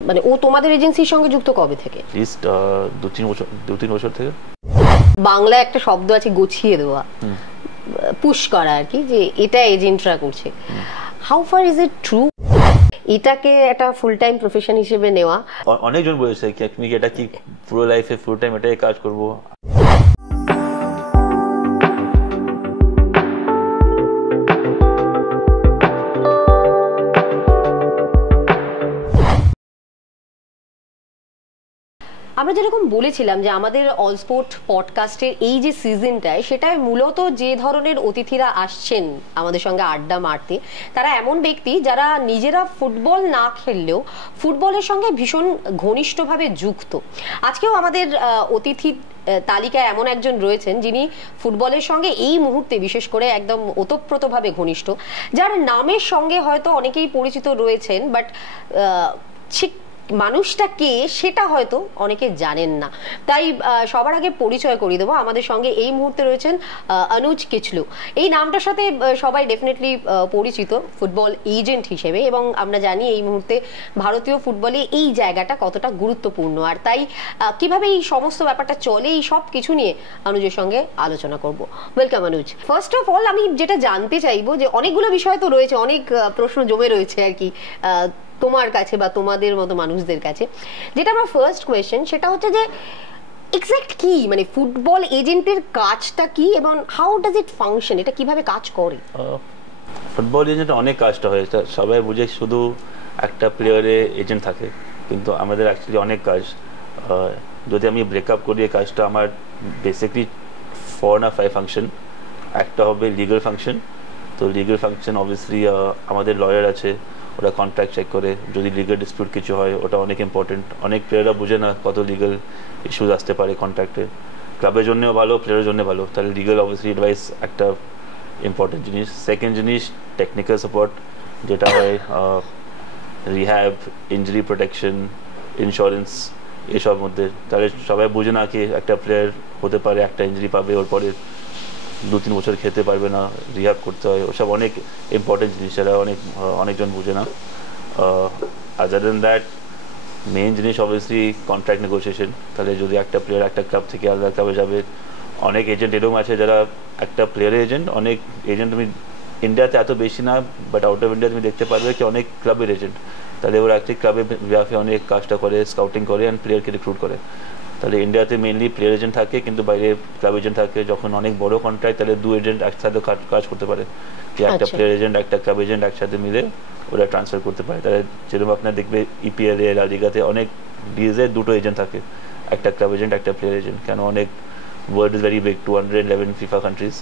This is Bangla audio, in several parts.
মানে ও তোমাদের এজেন্সির সঙ্গে যুক্ত কবে থেকে? লিস্ট 2-3 বছর থেকে। বাংলা একটা শব্দ আছে গুছিয়ে দেওয়া, পুশ করা আর কি, যে এটা এজেন্টরা করছে। How far is it true? এটাকে একটা ফুল টাইম প্রফেশন হিসেবে নেওয়া? অনেকজন বলেছে কি আপনি এটা কি পুরো লাইফে ফুল টাইম এটাই কাজ করবো। আমরা যেরকম বলেছিলাম যে আমাদের অলস্পোর্ট পডকাস্টের এই যে সিজনটায়, সেটায় মূলত যে ধরনের অতিথিরা আসছেন আমাদের সঙ্গে আড্ডা মারতে, তারা এমন ব্যক্তি যারা নিজেরা ফুটবল না খেললেও ফুটবলের সঙ্গে ভীষণ ঘনিষ্ঠভাবে যুক্ত। আজকেও আমাদের অতিথি তালিকায় এমন একজন রয়েছেন যিনি ফুটবলের সঙ্গে এই মুহূর্তে বিশেষ করে একদম ওতপ্রোতভাবে ঘনিষ্ঠ, যার নামের সঙ্গে হয়তো অনেকেই পরিচিত রয়েছেন, বাট ঠিক মানুষটা কে সেটা হয়তো অনেকে জানেন না। তাই সবার আগে পরিচয় করিয়ে দেবো। আমাদের সঙ্গে এই মুহূর্তে রয়েছেন অনুজ কিচলু। এই নামটার সাথে সবাই ডেফিনেটলি পরিচিত ফুটবল এজেন্ট হিসেবে, এবং আমরা জানি এই মুহূর্তে ভারতীয় ফুটবলে এই জায়গাটা কতটা গুরুত্বপূর্ণ, আর তাই কিভাবে এই সমস্ত ব্যাপারটা চলে এই সব কিছু নিয়ে অনুজের সঙ্গে আলোচনা করব। Welcome Anuj. First of all আমি যেটা জানতে চাইবো, যে অনেকগুলো বিষয় তো রয়েছে, অনেক প্রশ্ন জমে রয়েছে আর কি তোমার কাছে বা তোমাদের মতো মানুষদের কাছে। যেটা আমার ফার্স্ট কোয়েশ্চেন, সেটা হচ্ছে যে এক্স্যাক্ট কি মানে ফুটবল এজেন্টের কাজটা কি এবং হাউ ডাজ ইট ফাংশন, এটা কিভাবে কাজ করে? ফুটবল এজেন্ট অনেক কাজটা হয়, সবাই বুঝে শুধু একটা প্লেয়ারে এজেন্ট থাকে, কিন্তু আমাদের অ্যাকচুয়ালি অনেক কাজ। যদি আমি ব্রেকআপ করি এই কাজটা, আমার বেসিকলি 4 না 5 ফাংশন। একটা হবে লিগাল ফাংশন। তো লিগাল ফাংশন অবভিয়াসলি আমাদের লয়ার আছে, ওরা কন্ট্রাক্ট চেক করে, যদি লিগাল ডিসপিউট কিছু হয় ওটা অনেক ইম্পর্টেন্ট। অনেক প্লেয়াররা বুঝে না কত লিগাল ইস্যুজ আসতে পারে কন্ট্রাক্টে, ক্লাবের জন্যও ভালো, প্লেয়ারের জন্য ভালো। তাহলে লিগাল অবভিয়াসলি অ্যাডভাইস একটা ইম্পর্টেন্ট জিনিস। সেকেন্ড জিনিস টেকনিক্যাল সাপোর্ট, যেটা হয় রিহ্যাব, ইঞ্জুরি প্রোটেকশন, ইন্স্যুরেন্স, এসব মধ্যে। তাহলে সবাই বুঝে না কি একটা প্লেয়ার হতে পারে একটা ইঞ্জুরি পাবে, ওর পরে 2-3 বছর খেতে পারবে না, রিহ্যাব করতে হয়, ওসব অনেক ইম্পর্টেন্ট জিনিস, সেটা অনেকজন বুঝে না। আদার দেন দ্যাট মেইন জিনিস অবভিয়াসলি কন্ট্রাক্ট নেগোসিয়েশন। তাহলে যদি একটা প্লেয়ার একটা ক্লাব থেকে আলাদা ক্লাবে যাবে, অনেক এজেন্ট এরকম আছে যারা একটা প্লেয়ারের এজেন্ট, অনেক এজেন্ট তুমি ইন্ডিয়াতে এত বেশি না, বাট আউট অফ ইন্ডিয়া তুমি দেখতে পারবে কি অনেক ক্লাবের এজেন্ট। তাহলে ওরা অ্যাকচুয়ালি ক্লাবের বিহাফে অনেক কাজটা করে, স্কাউটিং করে অ্যান্ড প্লেয়ারকে রিক্রুট করে। তাহলে ইন্ডিয়াতে মেইনলি প্লেয়ার এজেন্ট থাকে, কিন্তু বাইরে ক্লাব এজেন্ট থাকে। যখন অনেক বড় কন্ট্রাক্ট, তাহলে 2 এজেন্ট একসাথে কাজ করতে পারে, যে একটা প্লেয়ার এজেন্ট একটা ক্লাব এজেন্ট একসাথে মিলে ওরা ট্রান্সফার করতে পারে। তাহলে যেরকম আপনার দেখবে ইপিএল এ, লা লিগাতে অনেক ডিজে 2টো এজেন্ট থাকে, একটা ক্লাব এজেন্ট একটা প্লেয়ার এজেন্ট। কেন অনেক world is very big, 211 FIFA countries,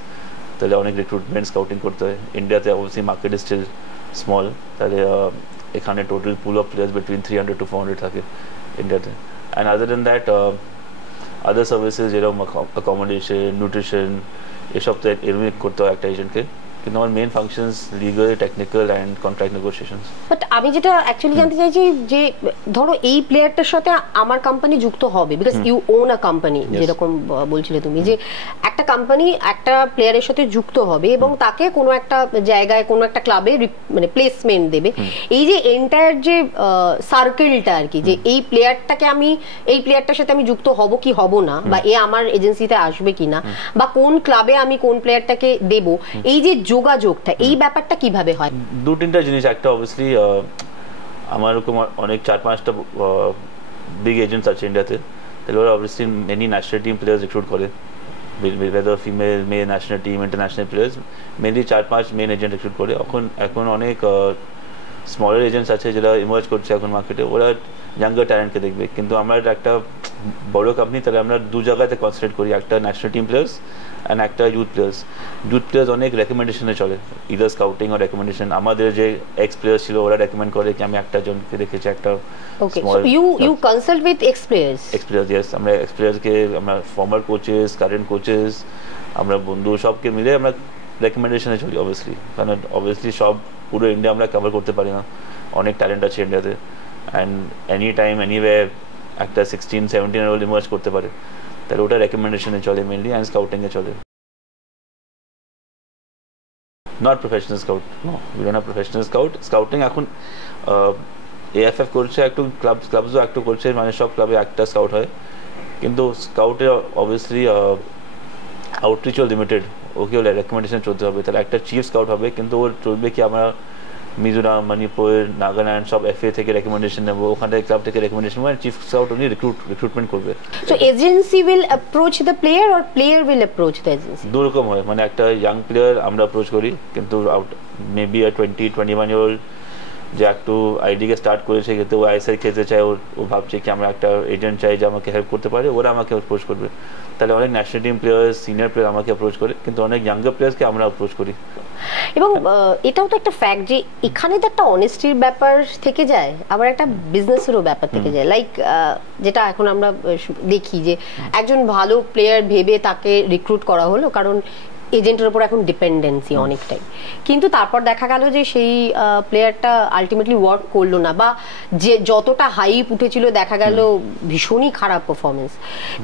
তাহলে অনেক রিক্রুটমেন্ট স্কাউটিং করতে হয়। ইন্ডিয়াতে obviously market is still small, তাহলে এখানে total pool of players between 300 to 400 থাকে ইন্ডিয়াতে। And other than that other services যেরকম অ্যাকোমোডেশন, নিউট্রিশন, এসব তো এরকমই করতে হয় একটা এজেন্টকে। কিন্তু আমার main functions legal, technical and contract negotiations. But আমি যেটা অ্যাকচুয়ালি জানতে চাইছি, যে ধরো এই প্লেয়ারটার সাথে আমার কোম্পানি যুক্ত হবে, because you own a company, যেরকম বলছিলে তুমি, যে একটা কোম্পানি একটা প্লেয়ারের সাথে যুক্ত হবে এবং তাকে কোনো একটা জায়গায় কোনো একটা ক্লাবে মানে প্লেসমেন্ট দেবে। এই যে এন্টায়ার যে সার্কেলটা আর কি, যে এই প্লেয়ারটাকে আমি এই প্লেয়ারটার সাথে আমি যুক্ত হব কি হব না, বা এ আমার এজেন্সিতে আসবে কিনা, বা কোন ক্লাবে আমি কোন প্লেয়ারটাকে দেব, এই যে যোগাযোগটা, এই ব্যাপারটা কিভাবে হয়? 2-3টা জিনিস। একটা অবভিয়াসলি আমার এরকম অনেক 4-5টা বিগ এজেন্টস আছে ইন্ডিয়াতে, তাহলে ওরা obviously many national team players recruit করে, whether female, male, national team, international players, mainly 4-5 main agent recruit করে। এখন অনেক স্মলার এজেন্টস আছে যারা ইমার্জ করছে এখন মার্কেটে, ওরা ইয়াঙ্গার ট্যালেন্টকে দেখবে। কিন্তু আমরা একটা বড় কোম্পানি, তাহলে আমরা 2 জায়গাতে কনসেন্ট্রেট করি, একটা ন্যাশনাল টিম প্লেয়ার্স অ্যান্ড একটা ইউথ প্লেয়ার্স অনেক রেকমেন্ডেশনে চলে, ইদার স্কাউটিং আর রেকমেন্ডেশন। আমাদের যে এক্স প্লেয়ার ছিল ওরা রেকমেন্ড করে কি আমি একটা জনকে দেখেছি একটা small. You consult with ex players? ইয়েস, আমরা এক্স প্লেয়ার্সকে, আমরা ফর্মার কোচেস, কারেন্ট কোচেস, আমরা বন্ধু সবকে মিলে আমরা রেকমেন্ডেশনে চলি অবভিয়াসলি। কারণ অবভিয়াসলি সব পুরো ইন্ডিয়া আমরা কভার করতে পারি না, অনেক ট্যালেন্ট আছে ইন্ডিয়াতে, অ্যান্ড এনি টাইম এনিওয়ে একটা 16-17 year old ইমার্জ করতে পারে, তাহলে ওটা রেকমেন্ডেশনে চলে মেনলি, অ্যান্ড স্কাউটিংয়ে চলে। Not professional scout, no, we don't have professional scouting এখন। এএফএফ করছে, একটু ক্লাবসও একটু করছে, মানে সব ক্লাবে একটা স্কাউট হয়, কিন্তু স্কাউটের অবভিয়াসলি আউটরিচও লিমিটেড, ওকে রেকমেন্ডেশন চলতে হবে, তাহলে একটা চিফ স্কাউট হবে, কিন্তু ওর চলবে কি আমরা মিজোরাম, মণিপুর, নাগাল্যান্ড সব এফএ থেকে রেকমেন্ডেশন নেবো, ওখান থেকে ক্লাব থেকে রেকমেন্ডেশন নেবো, চিফ স্কাউট উনি রিক্রুটমেন্ট করবে। So agency will approach the player or player will approach the agency? দুরকম হয়, মানে একটা ইয়াং প্লেয়ার আমরা অ্যাপ্রোচ করি, কিন্তু মেবি 20-21 ইয়ার ওল্ড যে একটু আইডিকে স্টার্ট করেছে, কিন্তু ও আইএসএল খেলতে চায়, ও ভাবছে কি আমরা একটা এজেন্ট চাই যে আমাকে হেল্প করতে পারে, ওরা আমাকে অ্যাপ্রোচ করবে। তাহলে অনেক national team player, senior player আমাকে অ্যাপ্রোচ করে, কিন্তু অনেক ইয়াঙ্গার প্লেয়ার্সকে আমরা অ্যাপ্রোচ করি। এবং এটাও তো একটা ফ্যাক্ট যে এখানে তো একটা অনেস্টির ব্যাপার থেকে যায়, আবার একটা বিজনেসেরও ব্যাপার থেকে যায়। লাইক যেটা এখন আমরা দেখি যে একজন ভালো প্লেয়ার ভেবে তাকে রিক্রুট করা হলো, কারণ এজেন্টের উপর এখন ডিপেন্ডেন্সি অনেকটাই, কিন্তু তারপর দেখা গেল যে সেই প্লেয়ারটা আলটিমেটলি ওয়ার্ক করলো না, বা যে যতটা হাইপ উঠেছিল দেখা গেল ভীষণই খারাপ পারফরমেন্স।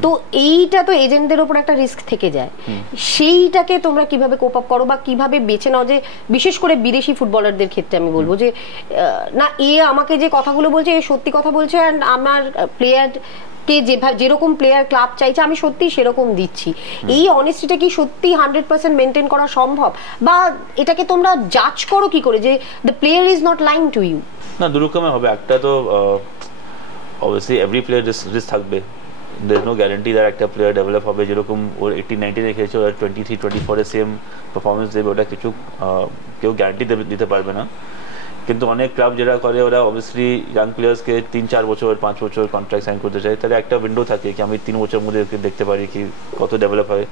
তো এইটা তো এজেন্টদের উপর একটা রিস্ক থেকে যায়, সেইটাকে তোমরা কিভাবে কোপ আপ করো, বা কিভাবে বেছে নাও? যে বিশেষ করে বিদেশি ফুটবলারদের ক্ষেত্রে আমি বলবো যে না, আমাকে যে কথাগুলো বলছে এ সত্যি কথা বলছে, অ্যান্ড আমার প্লেয়ার কে যেরকম প্লেয়ার ক্লাব চাইছে আমি সত্যি সেরকম দিচ্ছি। এই অনেস্টিটা কি সত্যি 100% মেনটেন করা সম্ভব, বা এটাকে তোমরা জাজ করো কি করে যে the player is not lying to you? না, দুরকমে হবে। একটা তো অবভিয়াসলি এভরি প্লেয়ার রিস্ক থাকবে, there is no guarantee that একটা প্লেয়ার ডেভেলপ হবে, যেরকম ওর 18-19 এ খেলেছে, ওরা 23-24 সেম পারফরমেন্স দেবে, ওটা কিছু কেউ গ্যারান্টি দিতে পারবে না। কিন্তু অনেক ক্লাব যেটা করে, ওরা অবভিয়াসলি ইয়াং প্লেয়ার্সকে 3-4 বছর 5 বছর কন্ট্রাক্ট সাইন করতে চায়, তাহলে একটা উইন্ডো থাকে কি আমি 3 বছরের মধ্যে দেখতে পারি কি কত ডেভেলপ হয়।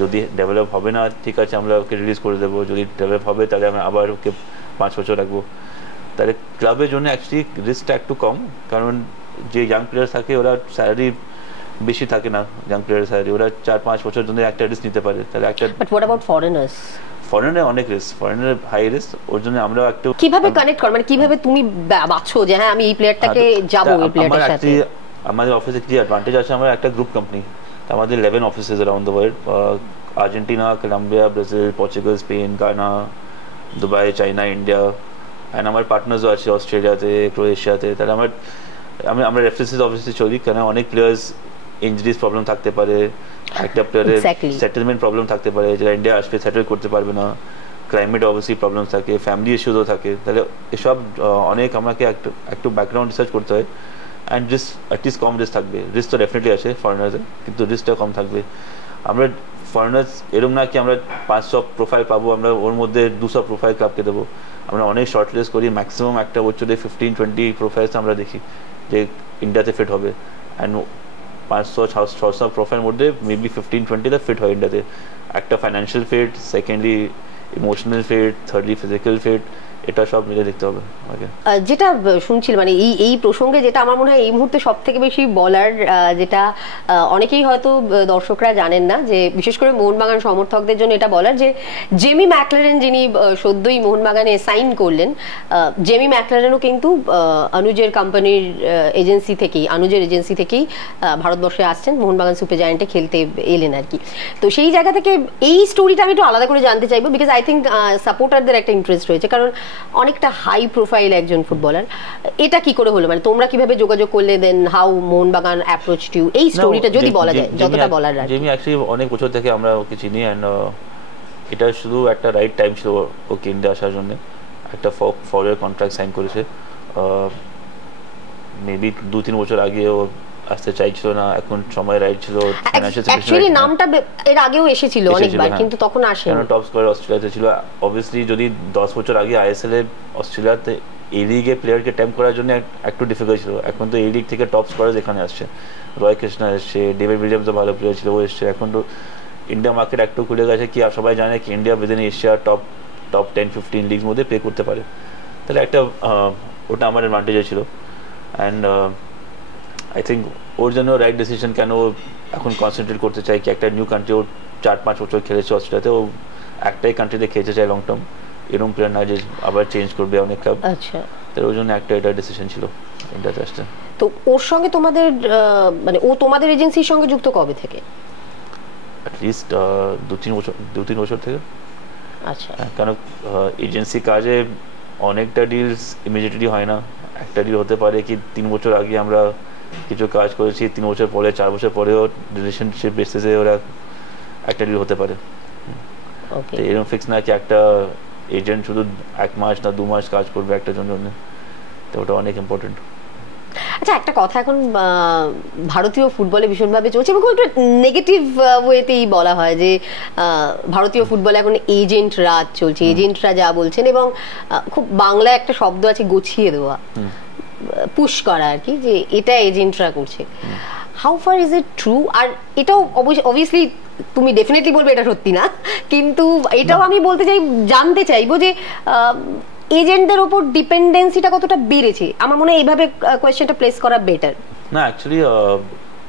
যদি ডেভেলপ হবে না, ঠিক আছে আমরা ওকে রিলিজ করে দেবো, যদি ডেভেলপ হবে তাহলে আমরা আবার ওকে 5 বছর রাখবো। তাহলে ক্লাবের জন্য অ্যাকচুয়ালি রিস্কটা একটু কম, কারণ যে ইয়াং প্লেয়ার থাকে ওরা স্যালারি বেশি থাকে না, ইয়াং প্লেয়ার স্যালারি ওরা 4-5 বছর জন্য একটা রিস্ক নিতে পারে। তাহলে একটা বাট হোয়াট অ্যাবাউট ফরেনার্স? ফরেনারে অনেক রিস্ক, ফরেনারে হাই রিস্ক, ওর জন্য আমরা একটু কিভাবে কানেক্ট কর, মানে কিভাবে তুমি বাছো যে হ্যাঁ আমি এই প্লেয়ারটাকে যাবো এই প্লেয়ারটার সাথে? আমাদের অফিসে কি অ্যাডভান্টেজ আছে, আমরা একটা গ্রুপ কোম্পানি, আমাদের 11 offices around the world, Argentina, Colombia, Brazil, Portugal, Spain, Ghana, Dubai, China, India, and আমার পার্টনার্সও আছে অস্ট্রেলিয়াতে, ক্রোয়েশিয়াতে। তাহলে আমরা রেফারেন্সেস অফিসে চলি, কারণ অনেক প্লেয়ার্স ইনজুরিজ প্রবলেম থাকতে পারে, একটা প্লেয়ারের সেটেলমেন্ট প্রবলেম থাকতে পারে, যারা ইন্ডিয়া আসবে সেটেল করতে পারবে না, ক্লাইমেট অবভিয়াসলি প্রবলেম থাকে, ফ্যামিলি ইস্যুসও থাকে। তাহলে এসব অনেক আমাকে একটু ব্যাকগ্রাউন্ড রিসার্চ করতে হয়, and risk at least com risk থাকবে। রিস্ক তো ডেফিনেটলি আছে ফরেনার্সে, কিন্তু রিস্কটা কম থাকবে। আমরা ফরেনার্স এরকম না কি আমরা 500 প্রোফাইল পাবো, আমরা ওর মধ্যে 200 প্রোফাইল ক্লাবকে দেবো। আমরা অনেক শর্ট লিস্ট করি, ম্যাক্সিমাম একটা বছরে 15-20 প্রোফাইলস আমরা দেখি যে ইন্ডিয়াতে ফিট হবে, অ্যান্ড 500-600 প্রোফাইলের মধ্যে মেবি 15-20 ফিট হয় ইন্ডিয়াতে। একটা financial fit, secondly emotional fit, thirdly physical fit, এটা সব মিলে দেখতে হবে। যেটা শুনছিল মানে এই প্রসঙ্গে যেটা আমার মনে হয় এই মুহূর্তে সব থেকে বেশি বলার, যেটা অনেকেই হয়তো দর্শকরা জানেন না, যে বিশেষ করে মোহনবাগান সমর্থকদের জন্য এটা বলার যে জেমি ম্যাকলারেন যিনি সদ্যই মোহনবাগানে সাইন করলেন, জেমি ম্যাকলারেনও কিন্তু অনুজের কোম্পানির এজেন্সি থেকেই, অনুজের এজেন্সি থেকেই ভারতবর্ষে আসছেন, মোহনবাগান সুপার জায়ান্টে খেলতে এলেন আর কি। তো সেই জায়গা থেকে এই স্টোরিটা আমি একটু আলাদা করে জানতে চাইবো, বিকজ আই থিঙ্ক সাপোর্টারদের একটা ইন্টারেস্ট রয়েছে, কারণ অনেকটা হাই প্রোফাইল একজন ফুটবলার। এটা কি করে হলো, মানে তোমরা কিভাবে যোগাযোগ করলে, then how Mohun Bagan approach to, এই স্টোরিটা যদি বলা যায় যতটা বলার। জেমি অ্যাকচুয়ালি অনেক বছর থেকে আমরা ওকে চিনি, অ্যান্ড এটা শুধু একটা রাইট টাইম ছিল ওকে ইন্ডিয়া আসার জন্য। একটা ফরের কন্ট্রাক্ট সাইন করেছে, মেবি 2-3 বছর আগে ও আসতে চাইছিল না, এখন সময় রাইট ছিল। অ্যাকচুয়ালি নামটা এর আগেও এসেছিল অনেকবার, কিন্তু তখন আসেনি, কারণ টপ স্কোরার অস্ট্রেলিয়াতে ছিল। অবভিয়াসলি যদি 10 বছর আগে আইএসএল এ অস্ট্রেলিয়াতে এই লিগে প্লেয়ারকে টেম্প করার জন্য একটু ডিফিকাল্ট ছিল, এখন তো এই লিগ থেকে টপ স্কোরার এখানে আসছে, রয় কৃষ্ণা এসছে, ডেভিড উইলিয়ামসও ভালো প্লেয়ার ছিল, ও এসছে। এখন তো ইন্ডিয়া মার্কেট একটু খুলে গেছে, কি সবাই জানে কি India within Asia top 10-15 leagues মধ্যে প্লে করতে পারে। তাহলে একটা ওটা আমার অ্যাডভান্টেজে ছিল, অ্যান্ড আই থিঙ্ক ওর জন্য রাইট ডিসিশন। কেন এখন কনসেন্ট্রেট করতে চাই কি একটা নিউ কান্ট্রি, ও 4-5 বছর খেলেছে অস্ট্রেলিয়াতে, ও একটাই কান্ট্রিতে খেলতে চায় লং টার্ম, এরকম প্লেয়ার না যে আবার চেঞ্জ করবে অনেক ক্লাব। আচ্ছা, তাই ওই জন্য একটা এটা ডিসিশন ছিল ইন্ডিয়াতে আসতে। তো ওর সঙ্গে তোমাদের মানে ও তোমাদের এজেন্সির সঙ্গে যুক্ত কবে থেকে? অ্যাটলিস্ট 2-3 বছর থেকে। আচ্ছা, কারণ এজেন্সি কাজে অনেকটা ডিলস ইমিডিয়েটলি হয় না, একটা ডিল হতে পারে কি 3 বছর আগে আমরা কিছু কাজ করেছি, 3 বছর পরে 4 বছর পরেও রিলেশনশিপ বেসিসে ওরা একটা ডিল হতে পারে। তো এরকম ফিক্স না কি একটা এজেন্ট শুধু 1 মাস না 2 মাস কাজ করবে একটা জন্য, তো ওটা অনেক ইম্পর্টেন্ট। আচ্ছা, একটা কথা এখন ভারতীয় ফুটবলে ভীষণভাবে চলছে এবং খুব একটা নেগেটিভ ওয়েতেই বলা হয় যে ভারতীয় ফুটবলে এখন এজেন্ট রাজ চলছে, এজেন্টরা যা বলছেন, এবং খুব বাংলায় একটা শব্দ আছে গুছিয়ে দেওয়া, পুশ করা আর কি, যে এটা এজেন্টরা করছে। How far is it true? আর এটাও অবভিয়াসলি তুমি ডেফিনেটলি বলবে এটা সত্যি না, কিন্তু এটাও আমি বলতে চাই, জানতে চাইবো যে এজেন্টদের উপর ডিপেন্ডেন্সিটা কতটা বেড়েছে। আমার মনে হয় এইভাবে কোয়েশ্চেনটা প্লেস করা বেটার। না, অ্যাকচুয়ালি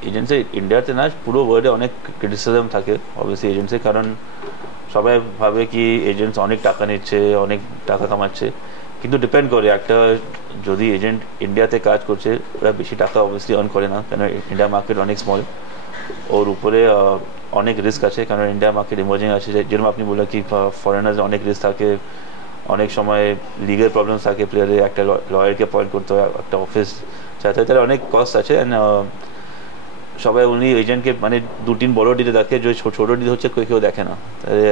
এজেন্সি ইন্ডিয়াতে না, পুরো ওয়ার্ল্ডে অনেক ক্রিটিসিজম থাকে অবভিয়াসলি এজেন্সি, কারণ সবাই ভাবে কি এজেন্টস অনেক টাকা নিচ্ছে, অনেক টাকা কামাচ্ছে, কিন্তু ডিপেন্ড করে একটা, যদি এজেন্ট ইন্ডিয়াতে কাজ করছে ওরা বেশি টাকা অবভিয়াসলি আর্ন করে না, কারণ ইন্ডিয়া মার্কেট অনেক স্মল, ওর উপরে অনেক রিস্ক আছে, কারণ ইন্ডিয়া মার্কেট ইমার্জিং আছে, যেরকম আপনি বললেন কি ফরেনার্স অনেক রিস্ক থাকে, অনেক সময় লিগাল প্রবলেমস থাকে, প্লেয়ারে একটা লয়ারকে অ্যাপয়েন্ট করতে হয়, একটা অফিস চাইতে হয়, তাহলে অনেক কস্ট আছে। অ্যান্ড সবাই উনি এজেন্টকে মানে 2-3 বড় ডিলে দেখে, যে ছোটো ডিল হচ্ছে কেউ দেখে না।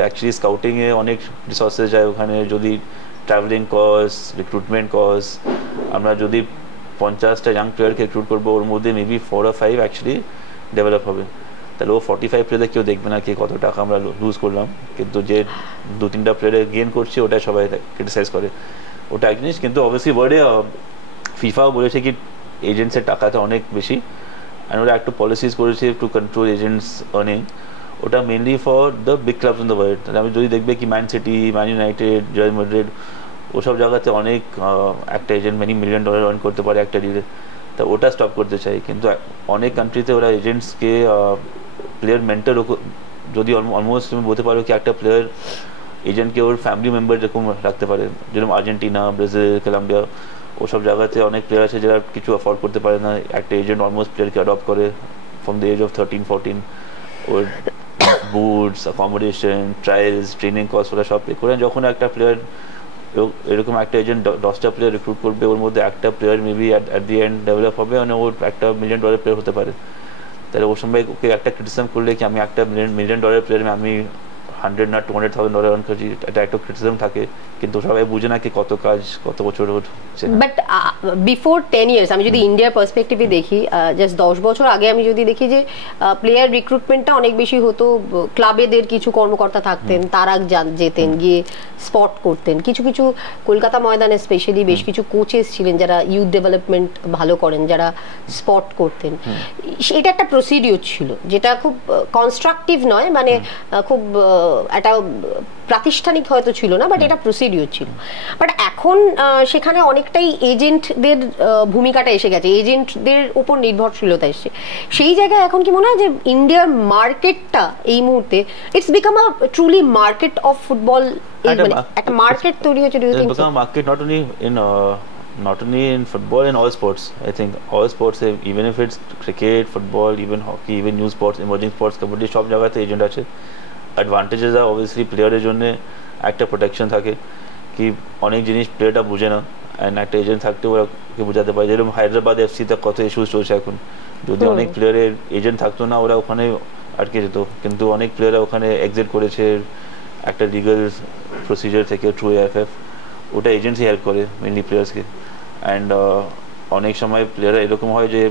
অ্যাকচুয়ালি স্কাউটিংয়ে অনেক রিসোর্সেস যায় ওখানে, যদি ট্রাভেলিং কস্ট, রিক্রুটমেন্ট কস্ট, আমরা যদি 50টা ইয়াং প্লেয়ারকে রিক্রুট করবো, ওর মধ্যে মেবি 4 or 5 অ্যাকচুয়ালি ডেভেলপ হবে, তাহলে ও 45 প্লেয়ারে কেউ দেখবে না কি কত টাকা আমরা লুজ করলাম, কিন্তু যে 2-3টা প্লেয়ারে গেইন করছে ওটা সবাই ক্রিটিসাইজ করে, ওটা এক জিনিস। কিন্তু অবভিয়াসলি ওয়ার্ল্ডে ফিফাও বলেছে কি এজেন্টসের টাকাটা অনেক বেশি, আর ওরা একটু পলিসিস করেছে টু কন্ট্রোল এজেন্টস আর্নিং, ওটা mainly for the big clubs in the world. তাহলে আমি যদি দেখবে কি man city, man United, Real Madrid, ওসব জায়গাতে অনেক একটা এজেন্ট $many million আর্ন করতে পারে একটা ডিলে, তা ওটা স্টপ করতে চাই। কিন্তু অনেক কান্ট্রিতে ওরা এজেন্টসকে প্লেয়ার মেন্টর, যদি অলমোস্ট তুমি বলতে পারো কি একটা প্লেয়ার এজেন্টকে ওর ফ্যামিলি মেম্বার যেরকম রাখতে পারে, যেরকম আর্জেন্টিনা, ব্রাজিল, কলম্বিয়া, ওসব জায়গাতে অনেক প্লেয়ার আছে যারা কিছু অ্যাফোর্ড করতে পারে না, একটা এজেন্ট অলমোস্ট প্লেয়ারকে অ্যাডপ্ট করে ফ্রম দ্য এজ অফ 13-14, ওর boots, accommodation, trials, training cost ওরা সব পে করে। যখন একটা প্লেয়ার এরকম একটা এজেন্ট 10টা প্লেয়ার রিক্রুট করবে, ওর মধ্যে একটা player maybe at the end develop হবে, মানে ওর একটা $1 million প্লেয়ার হতে পারে, তাহলে ওর সময় ওকে একটা ক্রিটিসিজম করলে কি আমি একটা $1 million প্লেয়ার আমি $100 না $200,000 আর্ন করছি, এটা একটা ক্রিটিসিজম থাকে, কিন্তু সবাই বুঝে না কি কত কাজ কত বছর হচ্ছে। বাট বিফোর 10 years আমি যদি ইন্ডিয়ার পার্সপেক্টিভে দেখি, জাস্ট 10 বছর আগে আমি যদি দেখি যে প্লেয়ার রিক্রুটমেন্টটা অনেক বেশি হতো, ক্লাবেদের কিছু কর্মকর্তা থাকতেন, তারা যেতেন গিয়ে স্পট করতেন, কিছু কিছু কলকাতা ময়দানে স্পেশালি বেশ কিছু কোচেস ছিলেন যারা ইউথ ডেভেলপমেন্ট ভালো করেন, যারা স্পট করতেন। এটা একটা প্রসিডিওর ছিল যেটা খুব কনস্ট্রাকটিভ নয়, মানে খুব একটা প্রাতিষ্ঠানিক হয়তো ছিল না, বাট এটা প্রসিডিওর ছিল। বাট এখন সেখানে অনেকটাই এজেন্টদের ভূমিকাটা এসে গেছে, এজেন্টদের উপর নির্ভরশীলতা এসছে। সেই জায়গায় এখন কি মনে হয় যে ইন্ডিয়ার মার্কেটটা এই মুহূর্তে it's become a truly market of football, একটা মার্কেট তৈরি হচ্ছে? Market not only in football, in all sports. I think all sports, even if it's cricket, football, even hockey, even new sports, emerging sports, kabaddi, সব জায়গাতে এজেন্ট আছে। অ্যাডভান্টেজেস আর অবভিয়াসলি প্লেয়ারের জন্য একটা প্রোটেকশন থাকে কি অনেক জিনিস প্লেয়ারটা বুঝে না, অ্যান্ড একটা এজেন্ট থাকতে ওরাকে বোঝাতে পারে। যেরকম হায়দ্রাবাদ এফসিতে কত ইস্যুস চলছে এখন, যদি অনেক প্লেয়ারের এজেন্ট থাকতো না ওরা ওখানে আটকে যেত, কিন্তু অনেক প্লেয়াররা ওখানে এক্সিট করেছে একটা লিগাল প্রসিজার থেকে থ্রু AFF, ওটা এজেন্সি হেল্প করে মেনলি প্লেয়ার্সকে। অ্যান্ড অনেক সময় প্লেয়াররা এরকম হয় যে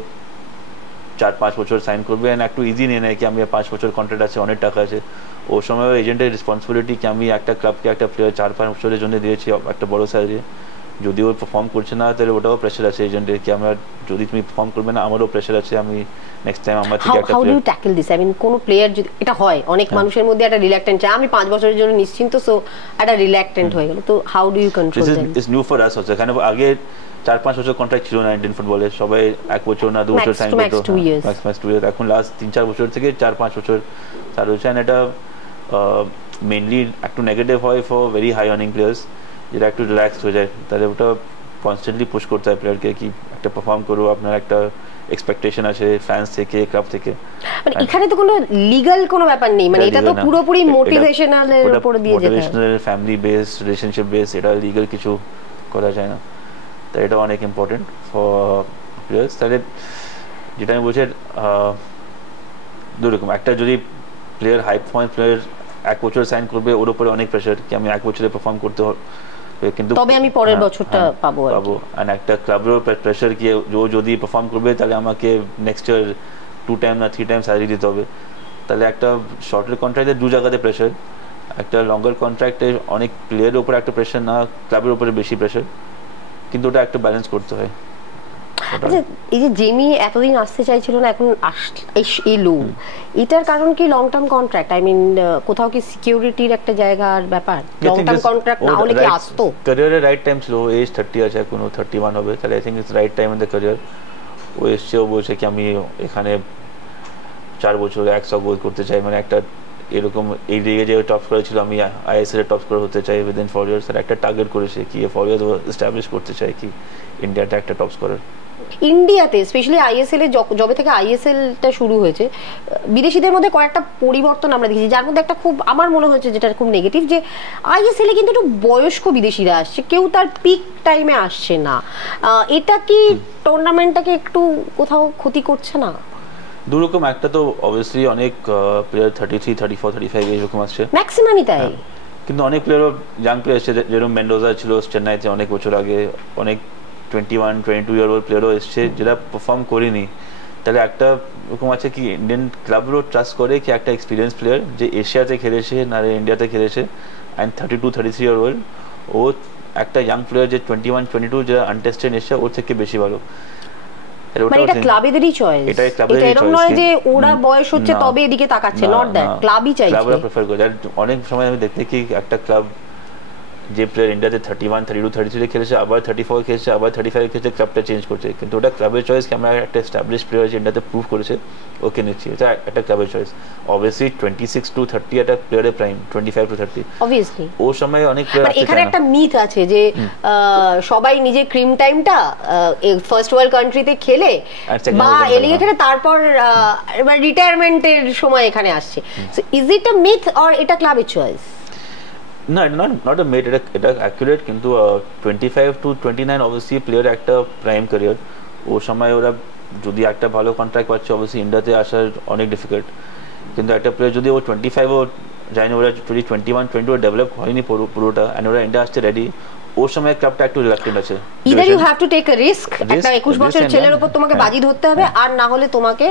4-5 বছর সাইন করবে, অ্যান্ড একটু ইজি নিয়ে নেয় কি আমি 5 বছর কন্ট্রাক্ট আছে, অনেক টাকা আছে। ও সময় এজেন্টের রেসপন্সিবিলিটি কি আমি একটা ক্লাবকে একটা প্লেয়ার 4-5 বছরের জন্য দিয়েছি একটা বড় স্যালারি, যদি ও পারফর্ম করছে না তাহলে ওটাও প্রেশার আছে এজেন্টের কি আমরা, যদি তুমি পারফর্ম করবে না আমারও প্রেশার আছে, আমি নেক্সট টাইম আমার থেকে একটা player. How do you tackle this? I mean কোন প্লেয়ার যদি এটা হয়, অনেক মানুষের মধ্যে একটা রিল্যাক্টেন্ট চাই, আমি 5 বছরের জন্য নিশ্চিন্ত, সো একটা রিল্যাক্টেন্ট হয়ে গেল, তো how do you control them? This is new for us also. এখানে আগে 4-5 বছর কন্ট্রাক্ট ছিল না ইন্ডিয়ান ফুটবলে, সবাই 1 বছর না 2 বছর সাইন করতো, ম্যাক্স 2 ইয়ার। এখন লাস্ট 3-4 বছর থেকে 4-5 বছর চালু হচ্ছে, অ্যান্ড এটা মেনলি একটু নেগেটিভ হয় for very high earning players, যেটা একটু রিল্যাক্সড হয়ে যায়, তাহলে ওটা কনস্ট্যান্টলি পুশ করতে হয় প্লেয়ারকে কি একটা পারফর্ম করো, আপনার একটা এক্সপেকটেশন আছে ফ্যান্স থেকে, ক্লাব থেকে। মানে এখানে তো কোনো লিগ্যাল কোনো ব্যাপার নেই, মানে এটা তো পুরোপুরি মোটিভেশনাল এর উপর দিয়ে যেতে হয়, motivational, family base, relationship base, এটা লিগ্যাল কিছু করা যায় না, তাই এটা অনেক ইম্পর্টেন্ট ফর প্লেয়ার্স। তাহলে যেটা আমি বলছি দুরকম, একটা যদি প্লেয়ার হাই পারফর্মিং প্লেয়ার 1 বছর সাইন করবে, ওর উপরে অনেক প্রেশার কি আমি 1 বছরে পারফর্ম করতে হবে, কিন্তু তবে আমি পরের বছরটা পাবো। আর একটা ক্লাবের প্রেশার কি ও যদি পারফর্ম করবে তাহলে আমাকে নেক্সট ইয়ার 2 টাইম না 3 টাইম স্যালারি দিতে হবে। তাহলে একটা শর্টের কন্ট্রাক্টে 2 জায়গাতে প্রেশার, একটা লঙ্গার কন্ট্রাক্টে অনেক প্লেয়ারের উপরে একটা প্রেশার, না ক্লাবের উপরে বেশি প্রেশার, কিন্তু ওটা একটা ব্যালেন্স করতে হয়। আচ্ছা, এই যে জেমি এতদিন আসতে চাইছিল না, এখন এলো, এটার কারণ কি long term contract? I mean কোথাও কি সিকিউরিটির একটা জায়গার ব্যাপার? লং টার্ম কন্ট্রাক্ট না হলে কি আসতো? ক্যারিয়ারের রাইট টাইম ছিল, এজ 30 আছে, কোনো 31 হবে, তাহলে I think it's right time in the career. ও এসছে, ও বলছে কি আমি এখানে 4 বছর 100 গোল করতে চাই, মানে একটা এরকম এই লিগে যে টপ স্কোরার ছিল, আমি আইএসএল এর টপ স্কোরার হতে চাই উইদিন 4 ইয়ার্স, আর একটা টার্গেট করেছে কি 4 ইয়ার্স এস্টাবলিশ করতে চাই কি ইন্ডিয়াতে একটা টপ স্কোরার। ইন্ডিয়াতে স্পেশালি আইএসএল এ যবে থেকে আইএসএলটা শুরু হয়েছে, বিদেশিদের মধ্যে কয়েকটা পরিবর্তন আমরা দেখেছি, যার মধ্যে একটা খুব আমার মনে হয়েছে যেটা খুব নেগেটিভ, যে আইএসএল এ কিন্তু একটু বয়স্ক বিদেশিরা আসছে, কেউ তার পিক টাইমে আসছে না। এটা কি টুর্নামেন্টটাকে একটু কোথাও ক্ষতি করছে না? দুরকম, একটা তো অবভিয়াসলি অনেক প্লেয়ার 33, 34, 35 এরকম আসছে, ম্যাক্সিমামই তাই, কিন্তু অনেক প্লেয়ারও ইয়াং প্লেয়ার এসছে, যেরকম মেন্ডোজা ছিল চেন্নাইতে অনেক বছর আগে, অনেক 21, 22 ইয়ার ওল্ড প্লেয়ারও এসছে যেটা পারফর্ম করেনি। তাহলে একটা এরকম আছে কি ইন্ডিয়ান ক্লাবগুলো ট্রাস্ট করে কি একটা এক্সপিরিয়েন্স প্লেয়ার যে এশিয়াতে খেলেছে না ইন্ডিয়াতে খেলেছে, অ্যান্ড 32, 33 ইয়ার ওল্ড, ও একটা ইয়াং প্লেয়ার যে 21, 22 যারা আনটেস্টেড এসছে ওর থেকে বেশি ভালো। মানে এটা ক্লাবেদেরই চয়েস, এটা এরকম নয় যে ওরা বয়স হচ্ছে তবে এদিকে তাকাচ্ছে, নট দ্যাট, ক্লাবই চাইছে, ক্লাবরা প্রেফার করে। অনেক সময় আমি দেখতে কি একটা ক্লাব যে প্লেয়ার ইন্ডিয়াতে 31, 32, 33 খেলেছে, আবার 34 খেলেছে, আবার 35 খেলেছে, ক্লাবটা চেঞ্জ করছে, কিন্তু ওটা ক্লাবের চয়েস কি আমরা একটা এস্টাবলিশ প্লেয়ার যে ইন্ডিয়াতে প্রুভ করেছে ওকে নিচ্ছি, এটা একটা ক্লাবের চয়েস। অবভিয়াসলি 26 to 30 একটা প্লেয়ারের প্রাইম, 25 to 30 অবভিয়াসলি ও সময় অনেক প্লেয়ার আছে। এখানে একটা মিথ আছে যে সবাই নিজে ক্রিম টাইমটা ফার্স্ট ওয়ার্ল্ড কান্ট্রিতে খেলে বা এলিগে খেলে তারপর রিটায়ারমেন্টের সময় এখানে আসছে। So is it a myth or এটা ক্লাবের চয়েস? না, নট আ মেট, এটা অ্যাকুরেট, কিন্তু 25 to 29 অবভিয়াসলি প্লেয়ার একটা প্রাইম ক্যারিয়ার, ও সময় ওরা যদি একটা ভালো কন্ট্রাক্ট পাচ্ছে অবভিয়াসলি ইন্ডিয়াতে আসার অনেক ডিফিকাল্ট, কিন্তু একটা প্লেয়ার যদি ও 25ও যায়নি, ওরা যদি 21, 22 ডেভেলপ হয়নি পুরোটা, অ্যান্ড ওরা ইন্ডিয়া আসছে রেডি, ওর সময় ক্লাবটা একটু রিলাক্টেন্ট আছে। Either you have to take a risk, একটা 21 বছরের ছেলের উপর তোমাকে বাজি ধরতে হবে, আর না হলে তোমাকে